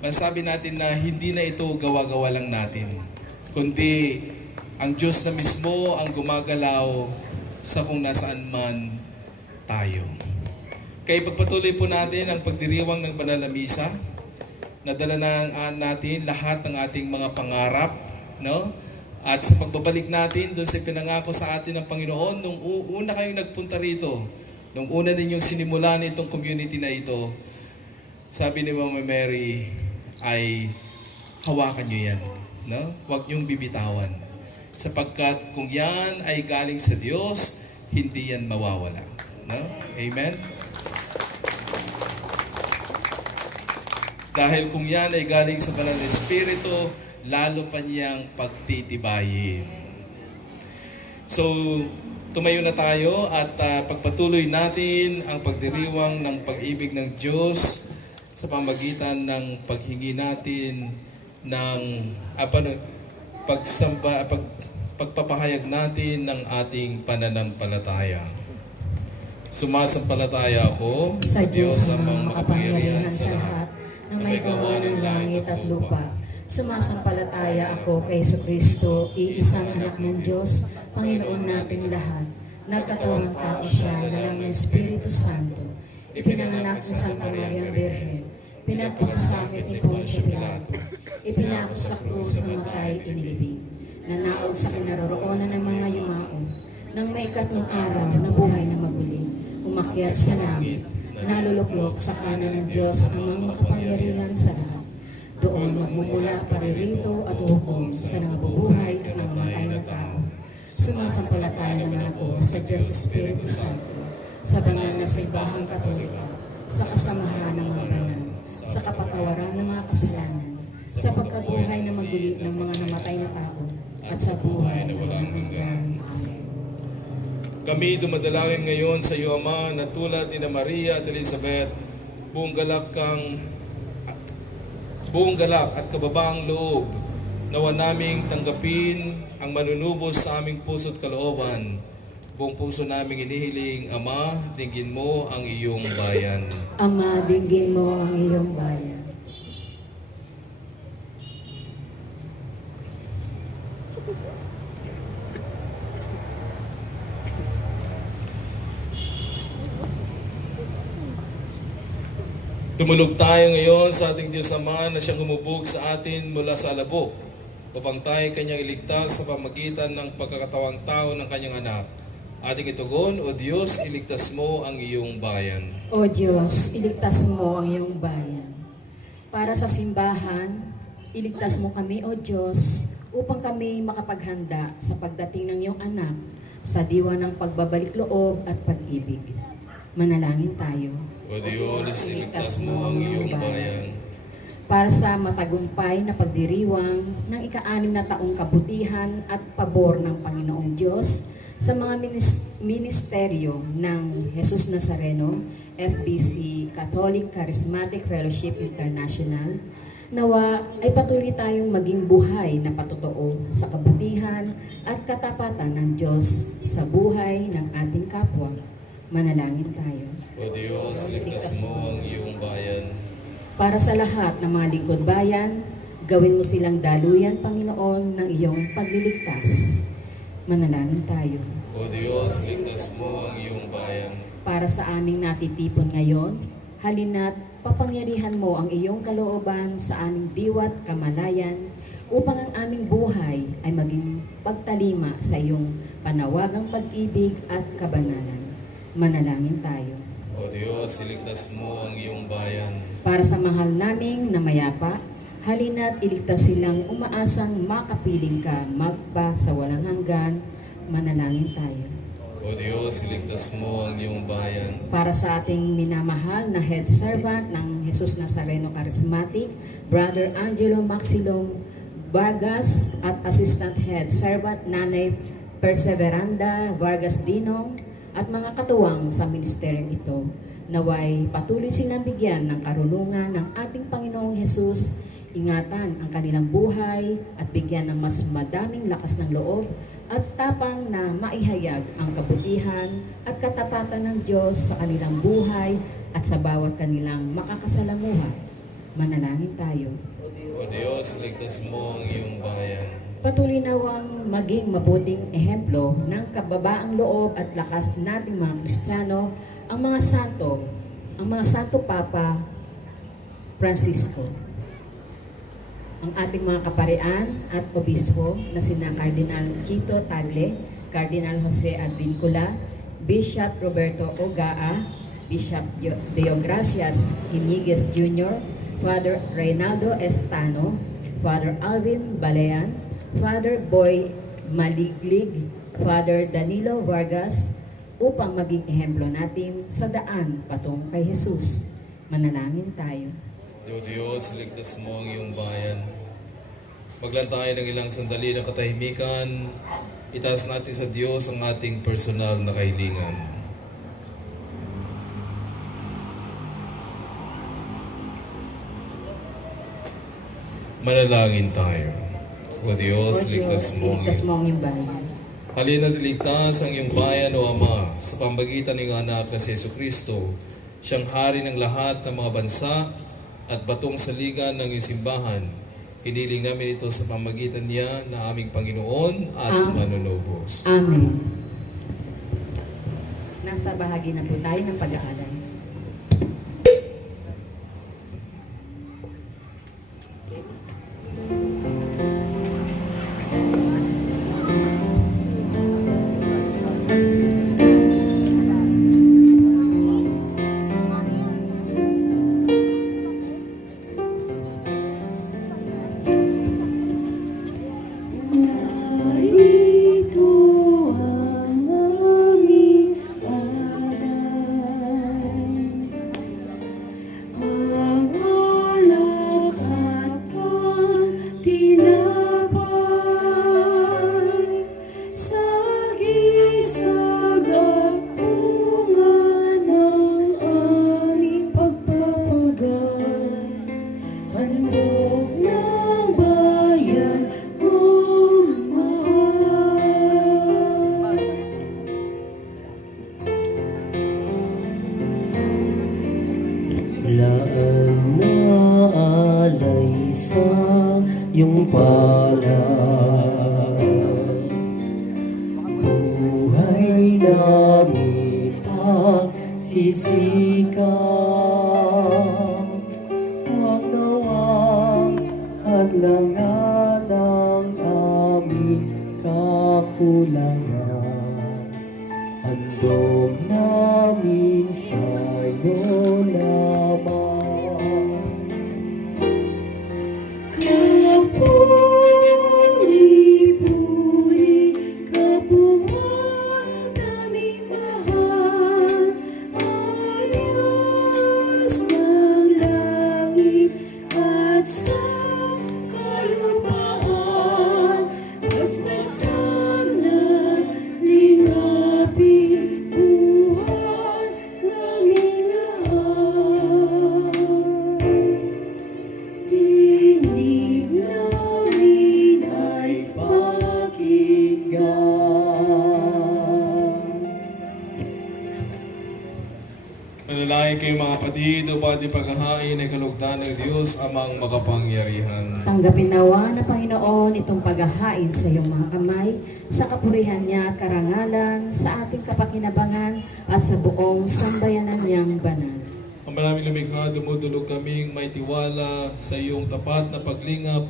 masabi natin na hindi na ito gawa-gawa lang natin, kundi ang Diyos na mismo ang gumagalaw sa kung nasaan man tayo. Kaya pagpatuloy po natin ang pagdiriwang ng banal na misa. Nadala na natin lahat ng ating mga pangarap, no? At sa pagbabalik natin doon sa pinangako sa atin ng Panginoon, nung una kayong nagpunta rito, nung una ninyong sinimulan itong community na ito, sabi ni Mama Mary ay hawakan nyo yan, no? Huwag nyong bibitawan. Sapagkat kung yan ay galing sa Diyos, hindi yan mawawala. No? Amen? Dahil kung yan ay galing sa Banal na Espiritu, lalo pa niyang pagtitibayin. So, tumayo na tayo at pagpatuloy natin ang pagdiriwang ng pag-ibig ng Diyos sa pamagitan ng paghingi natin ng pagpapahayag natin ng ating pananampalataya. Sumasampalataya ako Sa Diyos na makapangyarihan sa lahat, na may gawa ng langit at lupa. Sumasampalataya ako kay Kristo, iisang anak ng Diyos, Panginoon natin lahat. Nagkatawang tao siya, dalang ng Espiritu Santo. Ipinanganak ni Santa Maria Birhen. Pinagpakasakit ni Poncio Pilato. Ipinako sa krus ng matay inilibing. Nanaog sa kinaroroonan ng mga yumao. Nang may ikatlong araw na buhay na maguling, umakyat sa langit. Naluluklok sa kanan ng Diyos ang mga makapangyarihan sa lahat. Doon magmumula paririto at hukom sa nabubuhay at namamatay na tao. Sumasampalataya naman ako sa Diyos Espiritu Santo, sa banal na simbahang Katolika, sa kasamahan ng mga banal, sa kapatawaran ng mga kasalanan, sa pagkabuhay na maguli ng mga namatay na tao, at sa buhay na walang hanggan. Kami dumadalangin ngayon sa iyo, Ama, na tulad ni Maria at Elizabeth, buong galak at kababaang loob, nawa naming tanggapin ang manunubos sa aming puso't kalooban. Buong puso naming inihiling, Ama, dinggin mo ang iyong bayan. Ama, dinggin mo ang iyong bayan. Tumulog tayo ngayon sa ating Diyos Ama na siyang humubog sa atin mula sa alabok upang tayo kanyang iligtas sa pamagitan ng pagkakatawang tao ng kanyang anak. Ating itugon, O Diyos, iligtas mo ang iyong bayan. O Diyos, iligtas mo ang iyong bayan. Para sa simbahan, iligtas mo kami, O Diyos, upang kami makapaghanda sa pagdating ng iyong anak sa diwa ng pagbabalik loob at pag-ibig. Manalangin tayo. O Diyos, iligtas mo ang iyong bayan. para sa matagumpay na pagdiriwang ng ika-6 na taong kabutihan at pabor ng Panginoong Diyos sa mga ministeryo ng Jesus Nazareno, FBC Catholic Charismatic Fellowship International. Nawa ay patuloy tayong maging buhay na patotoo sa kabutihan at katapatan ng Diyos sa buhay ng ating kapwa. Manalangin tayo. O Diyos, ligtas mo ang iyong bayan. Para sa lahat ng mga lingkod bayan, gawin mo silang daluyan, Panginoon, ng iyong pagliligtas. Manalangin tayo. O Diyos, ligtas mo ang iyong bayan. Para sa aming natitipon ngayon, halina't papangyarihan mo ang iyong kalooban sa aming diwa't kamalayan upang ang aming buhay ay maging pagtalima sa iyong panawagang pag-ibig at kabanalan. Manalangin tayo. O Diyos, iligtas mo ang iyong bayan. Para sa mahal naming namayapa, halina't iligtas silang umaasang makapiling ka magpa sa walang hanggan. Manalangin tayo. O Diyos, iligtas mo ang iyong bayan. Para sa ating minamahal na head servant ng Jesus Nazareno Charismatic, Brother Angelo Maxilong Vargas at Assistant Head Servant Nanay Perseveranda Vargas Dinong at mga katuwang sa ministeryong ito, naway patuloy silang bigyan ng karunungan ng ating Panginoong Jesus, ingatan ang kanilang buhay at bigyan ng mas madaming lakas ng loob at tapang na maihayag ang kabutihan at katapatan ng Diyos sa kanilang buhay at sa bawat kanilang makakasalamuha. Manalangin tayo. O Diyos, ligtas mo ang iyong bayan. Patuloy nawang maging mabuting ehemplo ng kababaang loob at lakas nating mga Kristiyano ang mga Santo Papa Francisco, ang ating mga kaparian at obispo na sina Cardinal Chito Tagle, Cardinal Jose Advincula, Bishop Roberto Ogaa, Bishop Deogracias Hiniguez Jr., Father Reynaldo Estano, Father Alvin Balean, Father Boy Maliglig, Father Danilo Vargas, upang maging ehemplo natin sa daan patungo kay Jesus. Manalangin tayo. O Diyos, ligtas mo ang iyong bayan. Maglan tayo ng ilang sandali ng katahimikan. Itaas natin sa Diyos ang ating personal na kahilingan. Manalangin tayo. O Diyos, ligtas mo ang iyong bayan. halina't iligtas ang iyong bayan, O Ama, sa pamamagitan ng anak na si Jesucristo, siyang hari ng lahat ng mga bansa at batong saligan ng iyong simbahan. Hiniling namin ito sa pamamagitan niya na aming Panginoon at manunubos. Amen. Nasa bahagi na po tayo ng pag-aaral. Laan na alay sa iyong palad. Buhay namin pagsisikat. Huwag nawang hadlangan ang aming kakulangan. Handog namin sa'yo lamang. Kapuri-puri ka buwan naming mahal. Ang Diyos ng langit at ating paghahain ay kalugdan ng Diyos amang makapangyarihan. Tanggapin nawa na Panginoon itong paghahain sa iyong mga kamay, sa kapurihan niya at karangalan, sa ating kapakinabangan at sa buong sambayanan niyang banal. Ang maraming lumikha, dumudulog kaming may tiwala sa iyong tapat na paglingap.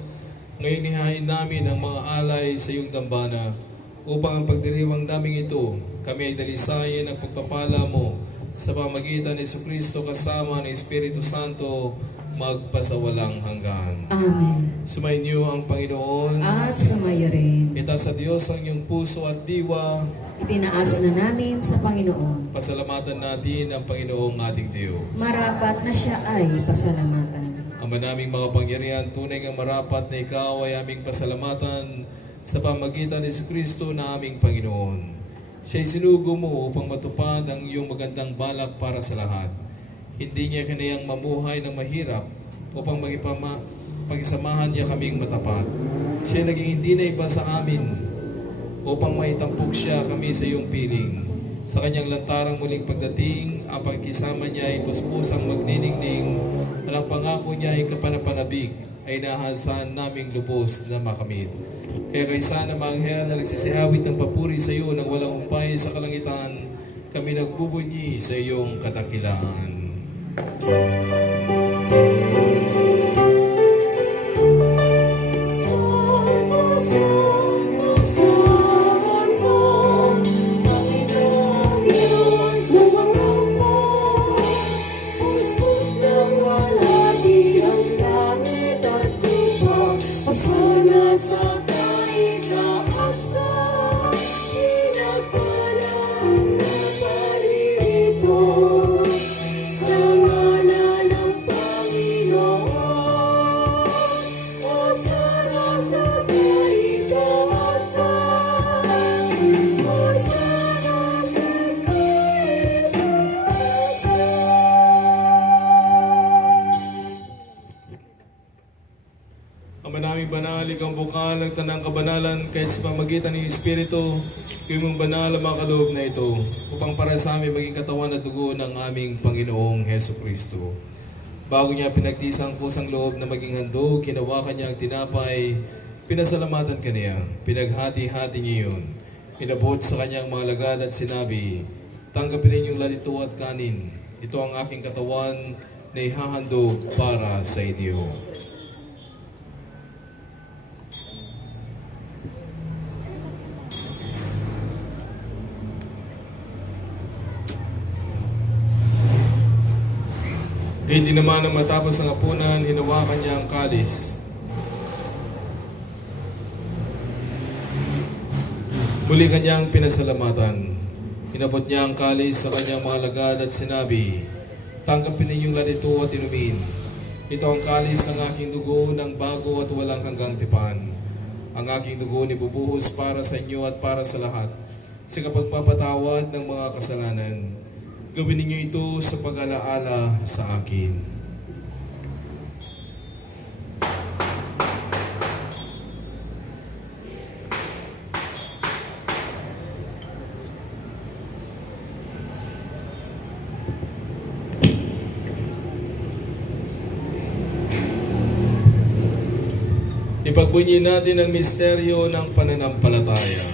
Ngayon ihain namin ang mga alay sa iyong dambana upang ang pagdiriwang namin ito, kami ay dalisayin ang pagpapala mo sa pamagitan ni Jesucristo kasama ng Espiritu Santo magpasawalang hanggan. Amen. Sumainyo ang Panginoon. At sumayo rin. Itaas sa Diyos ang iyong puso at diwa. Itinaas na namin sa Panginoon. Pasalamatan natin ang Panginoong ating Diyos. Marapat na siya ay pasalamatan. Ama naming mga pangyarihan, tunay ngang marapat na ikaw ay aming pasalamatan sa pamagitan ni Jesucristo na aming Panginoon. Siya'y sinugo mo upang matupad ang iyong magandang balak para sa lahat. Hindi niya kaniyang mamuhay ng mahirap upang pagisamahan niya kaming matapat. Siya naging hindi na iba sa amin upang maitampok siya kami sa iyong piling. Sa kanyang lantarang muling pagdating, ang pagkisama niya ay puspusang magniningning at ang pangako niya ay kapanapanabik ay nahasahan naming lubos na makamit. Kaya kaysa na mga anghel na nagsisihawit ng papuri sa iyo nang walang umpay sa kalangitan, kami nagbubunyi sa iyong kadakilaan. Manaming banal, ikaw ang bukal ng tanang kabanalan, kaya sa pamagitan ng Espiritu, ikaw mong banal ang mga kaloob na ito, upang para sa amin maging katawan at dugo ng aming Panginoong Heso Kristo. Bago niya pinagtisang pusang loob na maging handog, kinawakan niya ang tinapay, pinasalamatan kaniya, pinaghati-hati niya yun. Inabot sa kanyang mga lagad at sinabi, tanggapin ninyong lalito at kanin, ito ang aking katawan na ihahandog para sa inyo. Kaya di naman nang matapos ang hapunan, hinawakan niya ang kalis. Muli kanyang pinasalamatan. Inabot niya ang kalis sa kanyang mga lagad at sinabi, tanggapin ninyong lalito at inumin. Ito ang kalis ng aking dugo ng bago at walang hanggang tipan. Ang aking dugo ni bubuhos para sa inyo at para sa lahat, sa kapagpapatawad ng mga kasalanan. Gawin ninyo ito sa pag-alaala sa akin. Ipagbunyi natin ang misteryo ng pananampalataya.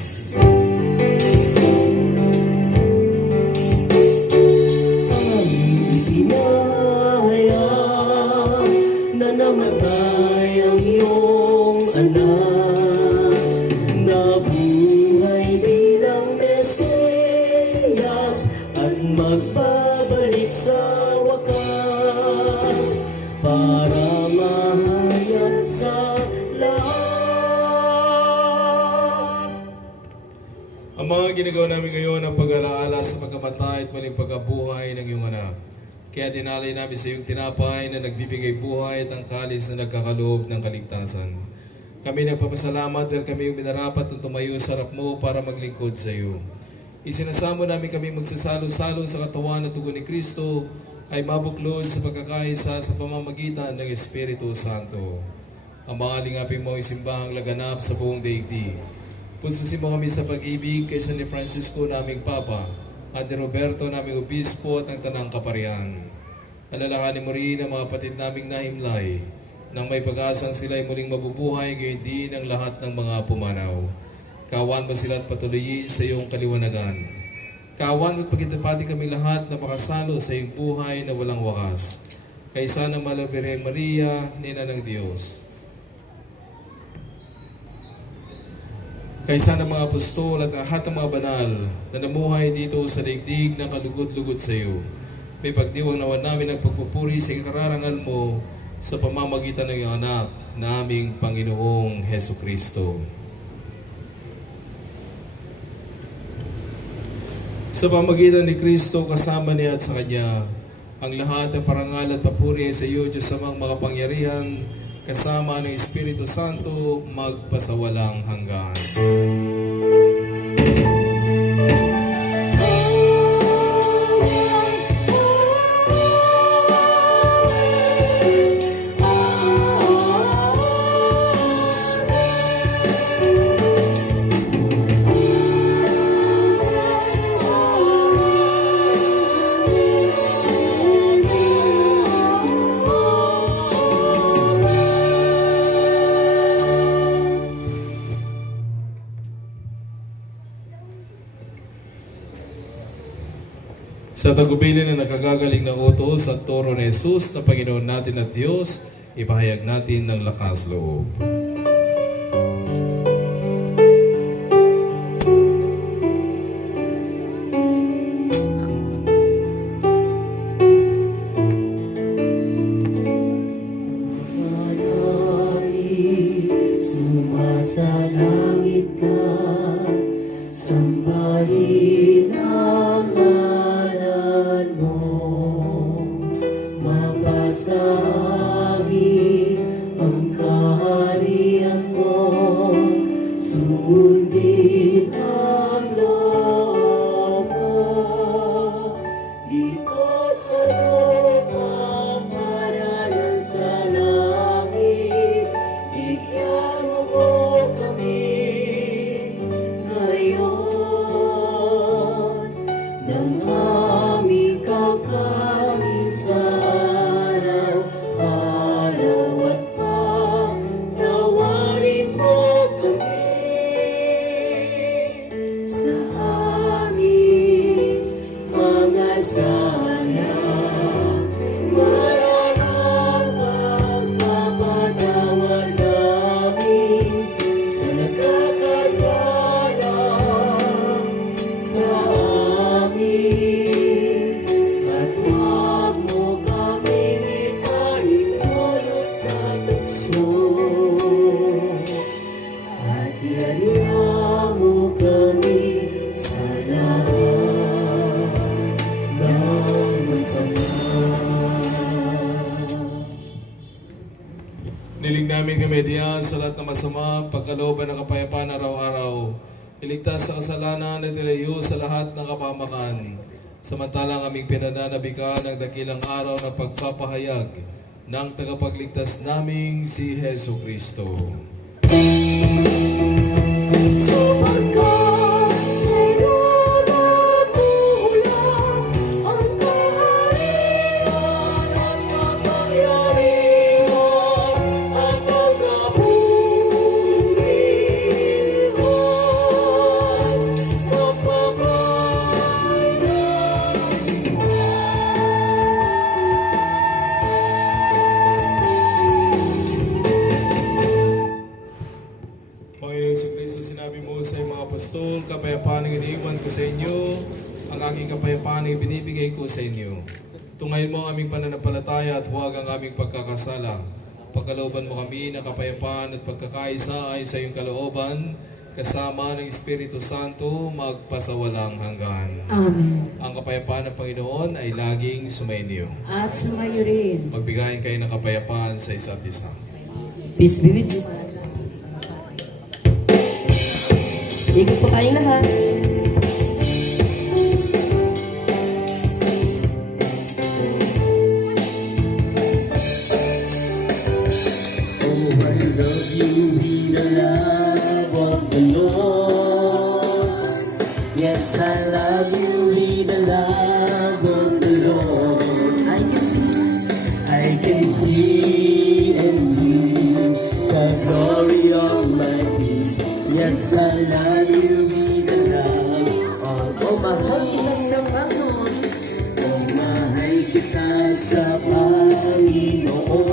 Namatay ang iyong anak, nabuhay bilang Mesiyas at magbabalik sa wakas para mahayag sa lahat. Ang mga ginagawa namin ngayon ang pag-alaala sa pagkamatay at maling pagkabuhay ng iyong anak. Kaya dinalay namin sa iyong tinapay na nagbibigay buhay at ang kalis na nagkakaloob ng kaligtasan. Kami nagpapasalamat dahil kami yung minarapat at tumayo sa harap mo para maglingkod sa iyo. Isinasamo namin kami magsasalo-salo sa katawan at dugo ni Kristo ay mabuklod sa pagkakaisa sa pamamagitan ng Espiritu Santo. Ang mga lingapin mo ay simbahang laganap sa buong daigdig. Pususin mo kami sa pag-ibig kay San Francisco naming Papa, at ni Roberto naming Obispo at ng Tanang Kaparian. Alalahanin mo rin ang mga kapatid naming nahimlay nang may pag-asang sila ay muling mabubuhay, gayon din ang lahat ng mga pumanaw. Kawan mo sila at patuloyin sa iyong kaliwanagan. Kawan mo at pagkitapati kami lahat na makasalo sa iyong buhay na walang wakas. Kaysa ng Mahal na Birhen Maria, Nina ng Diyos. Kaysa ng mga apostol at lahat ng mga banal na namuhay dito sa daigdig ng kalugod-lugod sa iyo. May pagdiwang nawan namin ang pagpupuri sa kararangal mo sa pamamagitan ng iyong anak na aming Panginoong Heso Kristo. Sa pamamagitan ni Kristo, kasama niya at sa Kanya, ang lahat ng parangal at papuri ay sa iyo, Diyos amang makapangyarihan, kasama ng Espiritu Santo, magpasawalang hanggan. Sa tagubilin na nakagagaling na utos at turo ni Jesus na Panginoon natin at Diyos, ipahayag natin ng lakas loob. Sumasalangit ka, sambahin ang ngalan mo, mapasabi ang kaharian mo, sundin ang loob mo, dito sa lupa para lang sa langit, bigyan mo kami ngayon ng aming kakanin sa araw-araw at patawarin mo kami sa aming mga sala. Marangang pagpapatawad namin sa nagkakasala sa amin, at huwag mo kaming ipaintulot sa tukso, at ialiwa mo kami sa lahat ng masama. Niling namin kami diyan sa lahat ng masama, pagkalooban ng kapayapaan araw-araw. Iligtas sa kasalanan at ilayo sa lahat ng kapahamakan. Samantalang aming pinananabikan ng dakilang araw ng pagpapahayag ng tagapagligtas naming si Heso Kristo. Sapagkat sa'yo nagmumula ang kaharian at kapangyarihan at ang kapurihan, mapapailan mo. Panginoon Jesucristo, sinabi mo sa iyong mga apostol, kapayapaan ang iniiwan ko sa inyo, ang aking kapayapaan ang binibigay ko sa inyo. Tungayin mo ang aming pananampalataya at huwag ang aming pagkakasala. Pagkalooban mo kami ng kapayapaan at pagkakaisa ay sa iyong kalooban, kasama ng Espiritu Santo, magpasawalang hanggan. Amen. Ang kapayapaan ng Panginoon ay laging sumainyo. At sumayo rin. Magbigayin kayo ng kapayapaan sa isa't isa. Peace be with you. Ikot po tayong lahat. Oh, I love you with the love of the Lord. Yes, I love you with the love of the Lord. I can sing see and hear the glory of my peace. Yes, I love you with the love of mahal kita sa Panginoon. Oh, mahal kita sa Panginoon.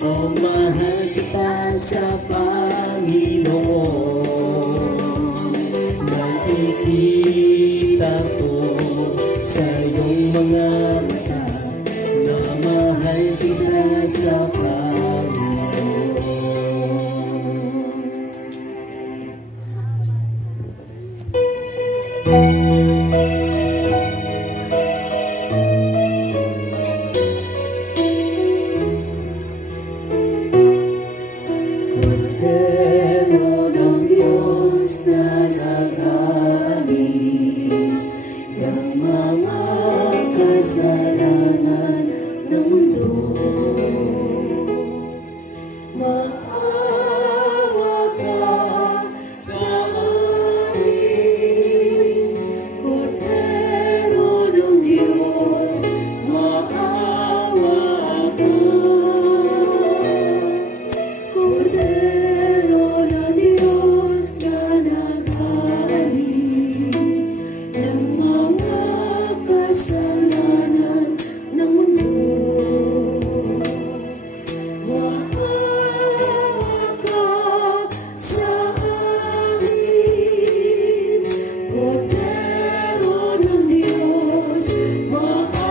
Oh, mahal kita sa Panginoon. Nakikita ko sa iyong mga mata na mahal kita sa Panginoon. Kordero ng Diyos na nag-aalis ng mga kasalanan ng mundo. Maawa ka sa amin, Kordero ng Diyos, maawa ka. Kordero ng Diyos na nag-aalis ng mga kasalanan ng mundo. Maawa ka sa amin, Kordero ng Diyos, maawa ka.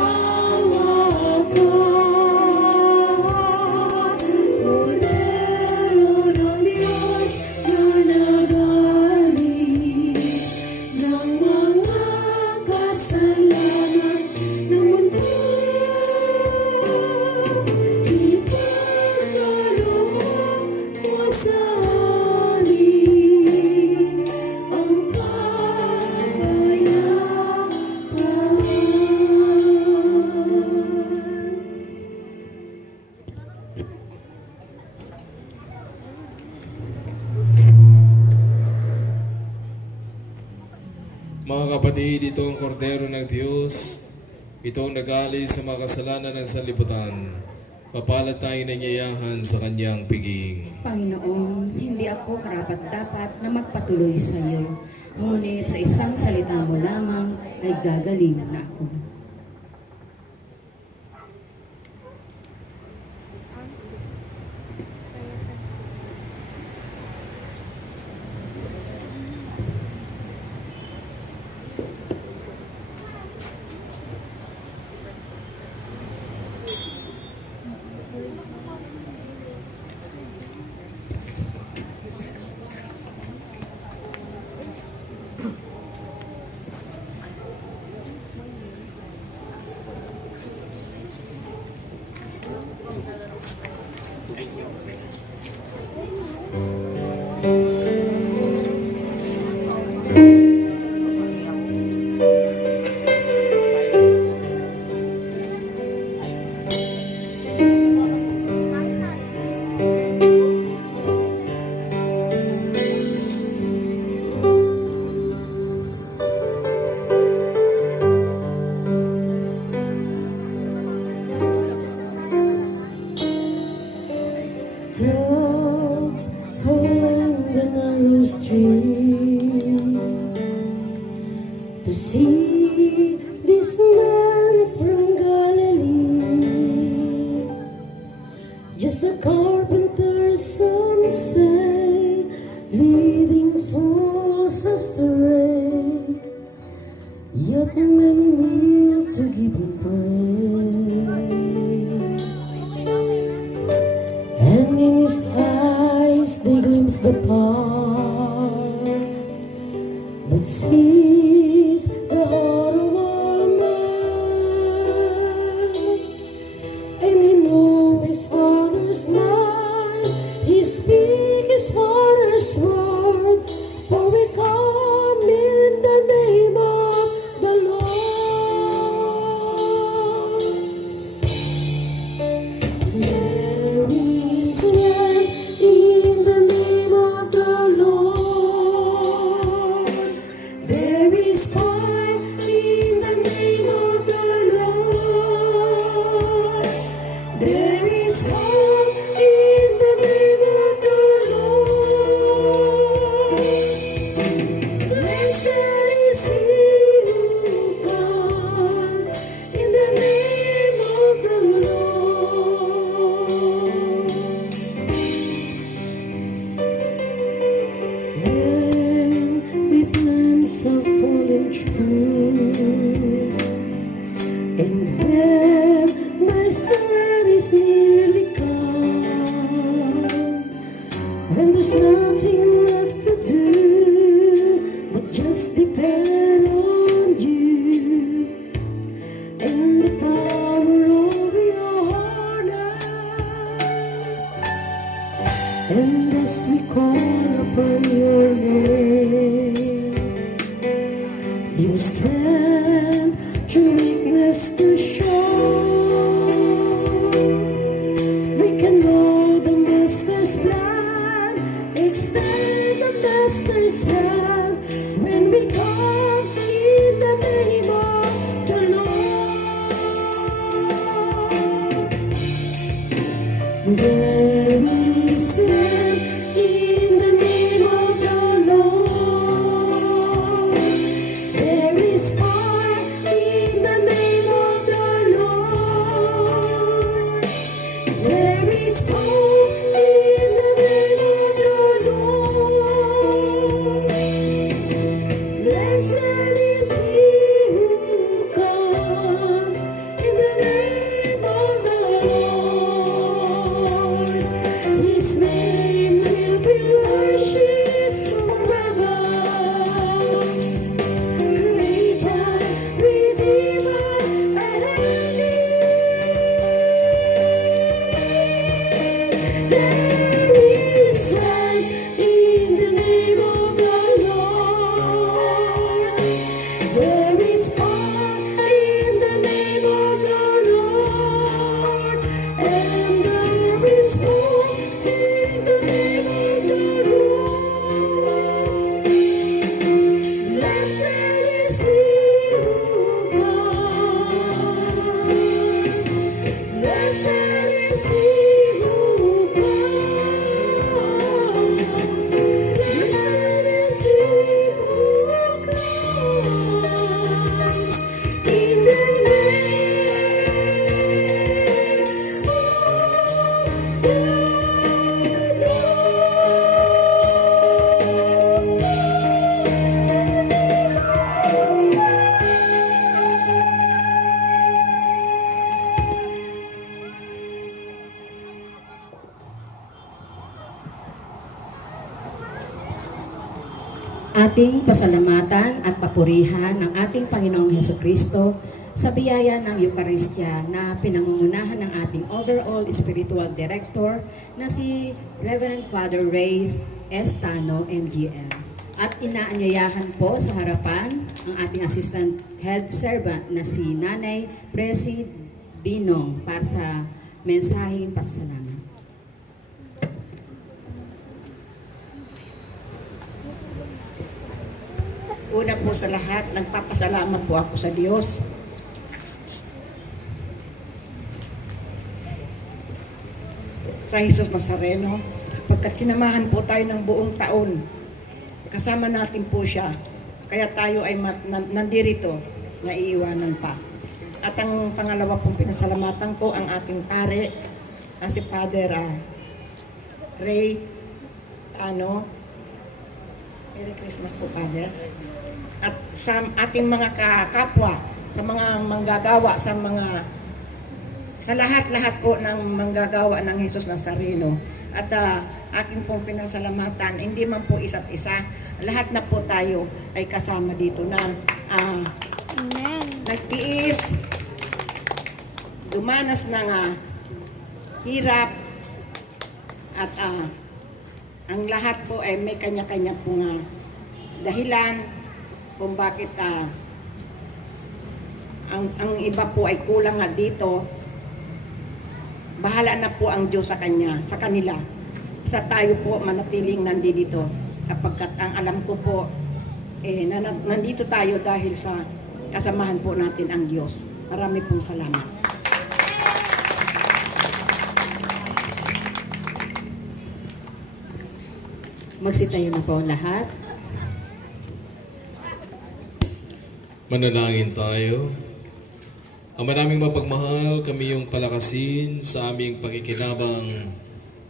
Kordero ng Diyos na nag-aalis ng mga kasalanan ng mundo. Ipagkaloob mo sa amin ang kapayapaan. Mga kapatid, ito ang kordero ng Diyos. Ito ang nag-alis sa mga kasalanan ng sanlibutan. Papalad tayo na niyayahan sa kanyang piging. Panginoon, hindi ako karapat-dapat na magpatuloy sa iyo. Ngunit sa isang salita mo lamang ay gagaling na ako. Roads along the narrow street to see this man from Galilee, just a carpenter's son, say, leading fools astray, yet many kneel to give him praise. And in his eyes they glimpse the part that sees the heart of all man. And he knows his father's mind, he speaks his father's word, for we come in the name of the Lord. There is strength in the name of the Lord. There is hope in the name of the Lord. Blessed is he who comes in the name of the Lord. When my plans are falling through, and when my strength is nearly gone, when there's nothing left to do but just depend on you and the power of your heart. And as we call upon your name, your strength through weakness to show, we can know the Master's plan, extend the Master's hand when we come in the name of the Lord. There is strength in the name of the Lord. There is power in the name of the Lord. There is hope in the name of the Lord. Blessed is he who comes in the name of the Lord. His name will be worshipped forever. Creator, Redeemer, and there is strength in the name of the Lord. There is power in the name of the Lord. And there is hope in the name of the Lord. Blessed is he who comes. Blessed is he who comes. Blessed is he who comes in the name of the Ating pasalamatan at papurihan ng ating Panginoong Hesukristo sa biyaya ng Eukaristya na pinangungunahan ng ating overall spiritual director na si Reverend Father Reyes S. Tano, MGL. At inaanyayahan po sa harapan ang ating assistant head servant na si Nanay Presi Dinong para sa mensaheng pasasalamat. Una po sa lahat, nagpapasalamat po ako sa Diyos. Sa Jesus Nazareno, pagkat sinamahan po tayo ng buong taon, kasama natin po siya. Kaya tayo ay nandirito na iiwanan pa. At ang pangalawa pong pinasalamatan ko ang ating pare, na si Father Ray Tano. Merry Christmas po, Father. At sa ating mga kapwa, sa mga manggagawa, sa lahat-lahat po ng manggagawa ng Jesus Nazareno. At aking pong pinasalamatan, hindi man po isa't isa, lahat na po tayo ay kasama dito na nagtiis, dumanas ng hirap, at ang lahat po ay may kanya-kanya pong dahilan kung bakit ang iba po ay kulang nga dito. Bahala na po ang Diyos sa kanila. Sa tayo po manatiling nandito. Kapagkat ang alam ko po, nandito tayo dahil sa kasamahan po natin ang Diyos. Marami pong salamat. Magsitayo na po ang lahat. Manalangin tayo. Ang maraming mapagmahal, kami yung palakasin sa aming pakikinabang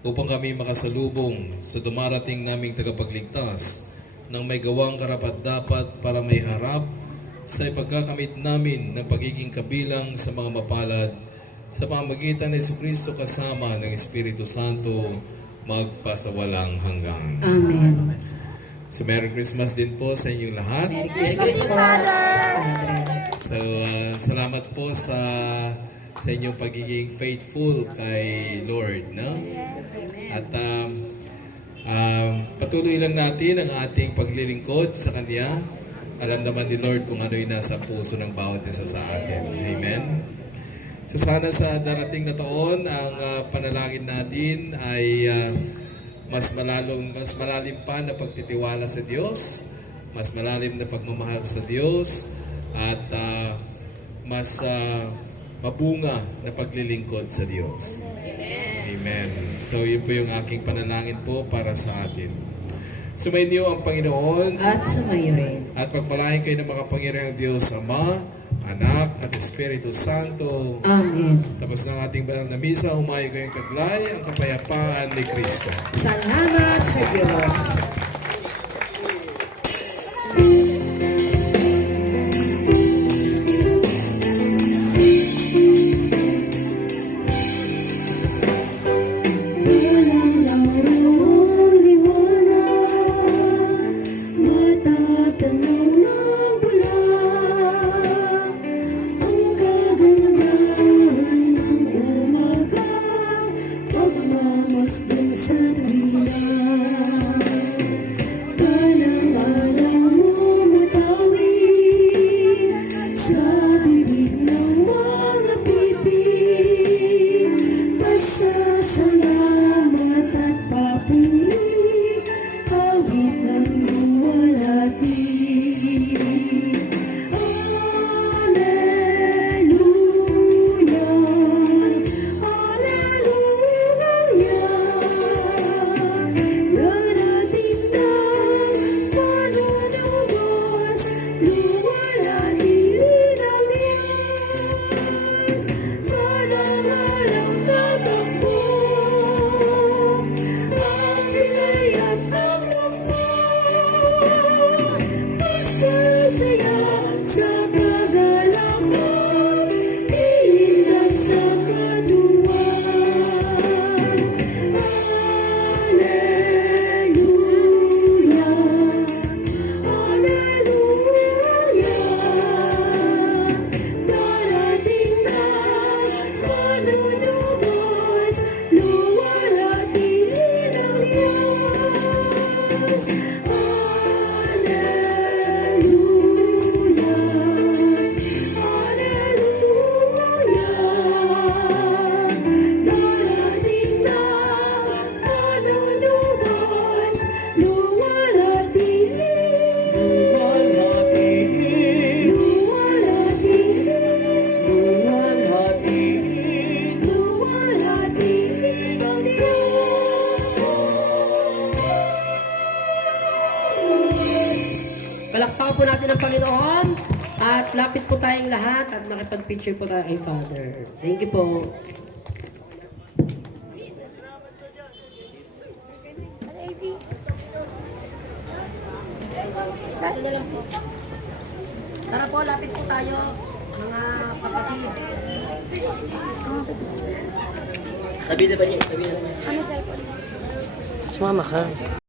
upang kami makasalubong sa dumarating naming tagapagligtas ng may gawang karapat-dapat para may harap sa ipagkakamit namin ng pagiging kabilang sa mga mapalad sa pamamagitan ni Jesucristo kasama ng Espiritu Santo magpasawalang hanggan. Amen. So Merry Christmas din po sa inyong lahat. Merry Christmas, Father. So, salamat po sa inyong pagiging faithful kay Lord, no? At patuloy lang natin ang ating paglilingkod sa Kanya. Alam naman ni Lord kung ano yung nasa puso ng bawat isa sa atin. Amen? So, sana sa darating na taon, ang panalangin natin ay mas malalim pa na pagtitiwala sa Diyos, mas malalim na pagmamahal sa Diyos, at mas mabunga na paglilingkod sa Diyos. Amen. So yun po yung aking panalangin po para sa atin. Sumainyo ang Panginoon At sumayo rin. at pagpalain kayo ng makapangyarihang Diyos Ama, Anak at Espiritu Santo. Amen. Tapos ng ating banal na misa, humayo kayong taglay ang kapayapaan ni Kristo. Salamat sa Diyos. Walang araw liwanag, matatanaw ng bulan, ang kagandahan ng umaga, pagmamasdan sa dilag. Panang-araw mo matawid sa bibig ng mga pipig, pasasalamat at papuri, awit ng luwalhati. Alleluia, Alleluia, darating na manunubos, luwalhati ng Diyos, malangalang tatakbo, ang pilay at paglumbog, masasaya sa kagalakan, iinsan sa katuwang. Alleluia, Alleluia, darating na manunubos, luwalhati ng Diyos. Alleluia, Alleluia, darating na manunubos, luwalhati, luwalhati ng Diyos. Palakpakan po natin ang Panginoon at lapit po tayong lahat at makipag-picture po tayo kay Father. Thank you po. Tara po, lapit po tayo, mga kapatid. Tabi na ba niya? Tabi na ba niya? Sumama ka.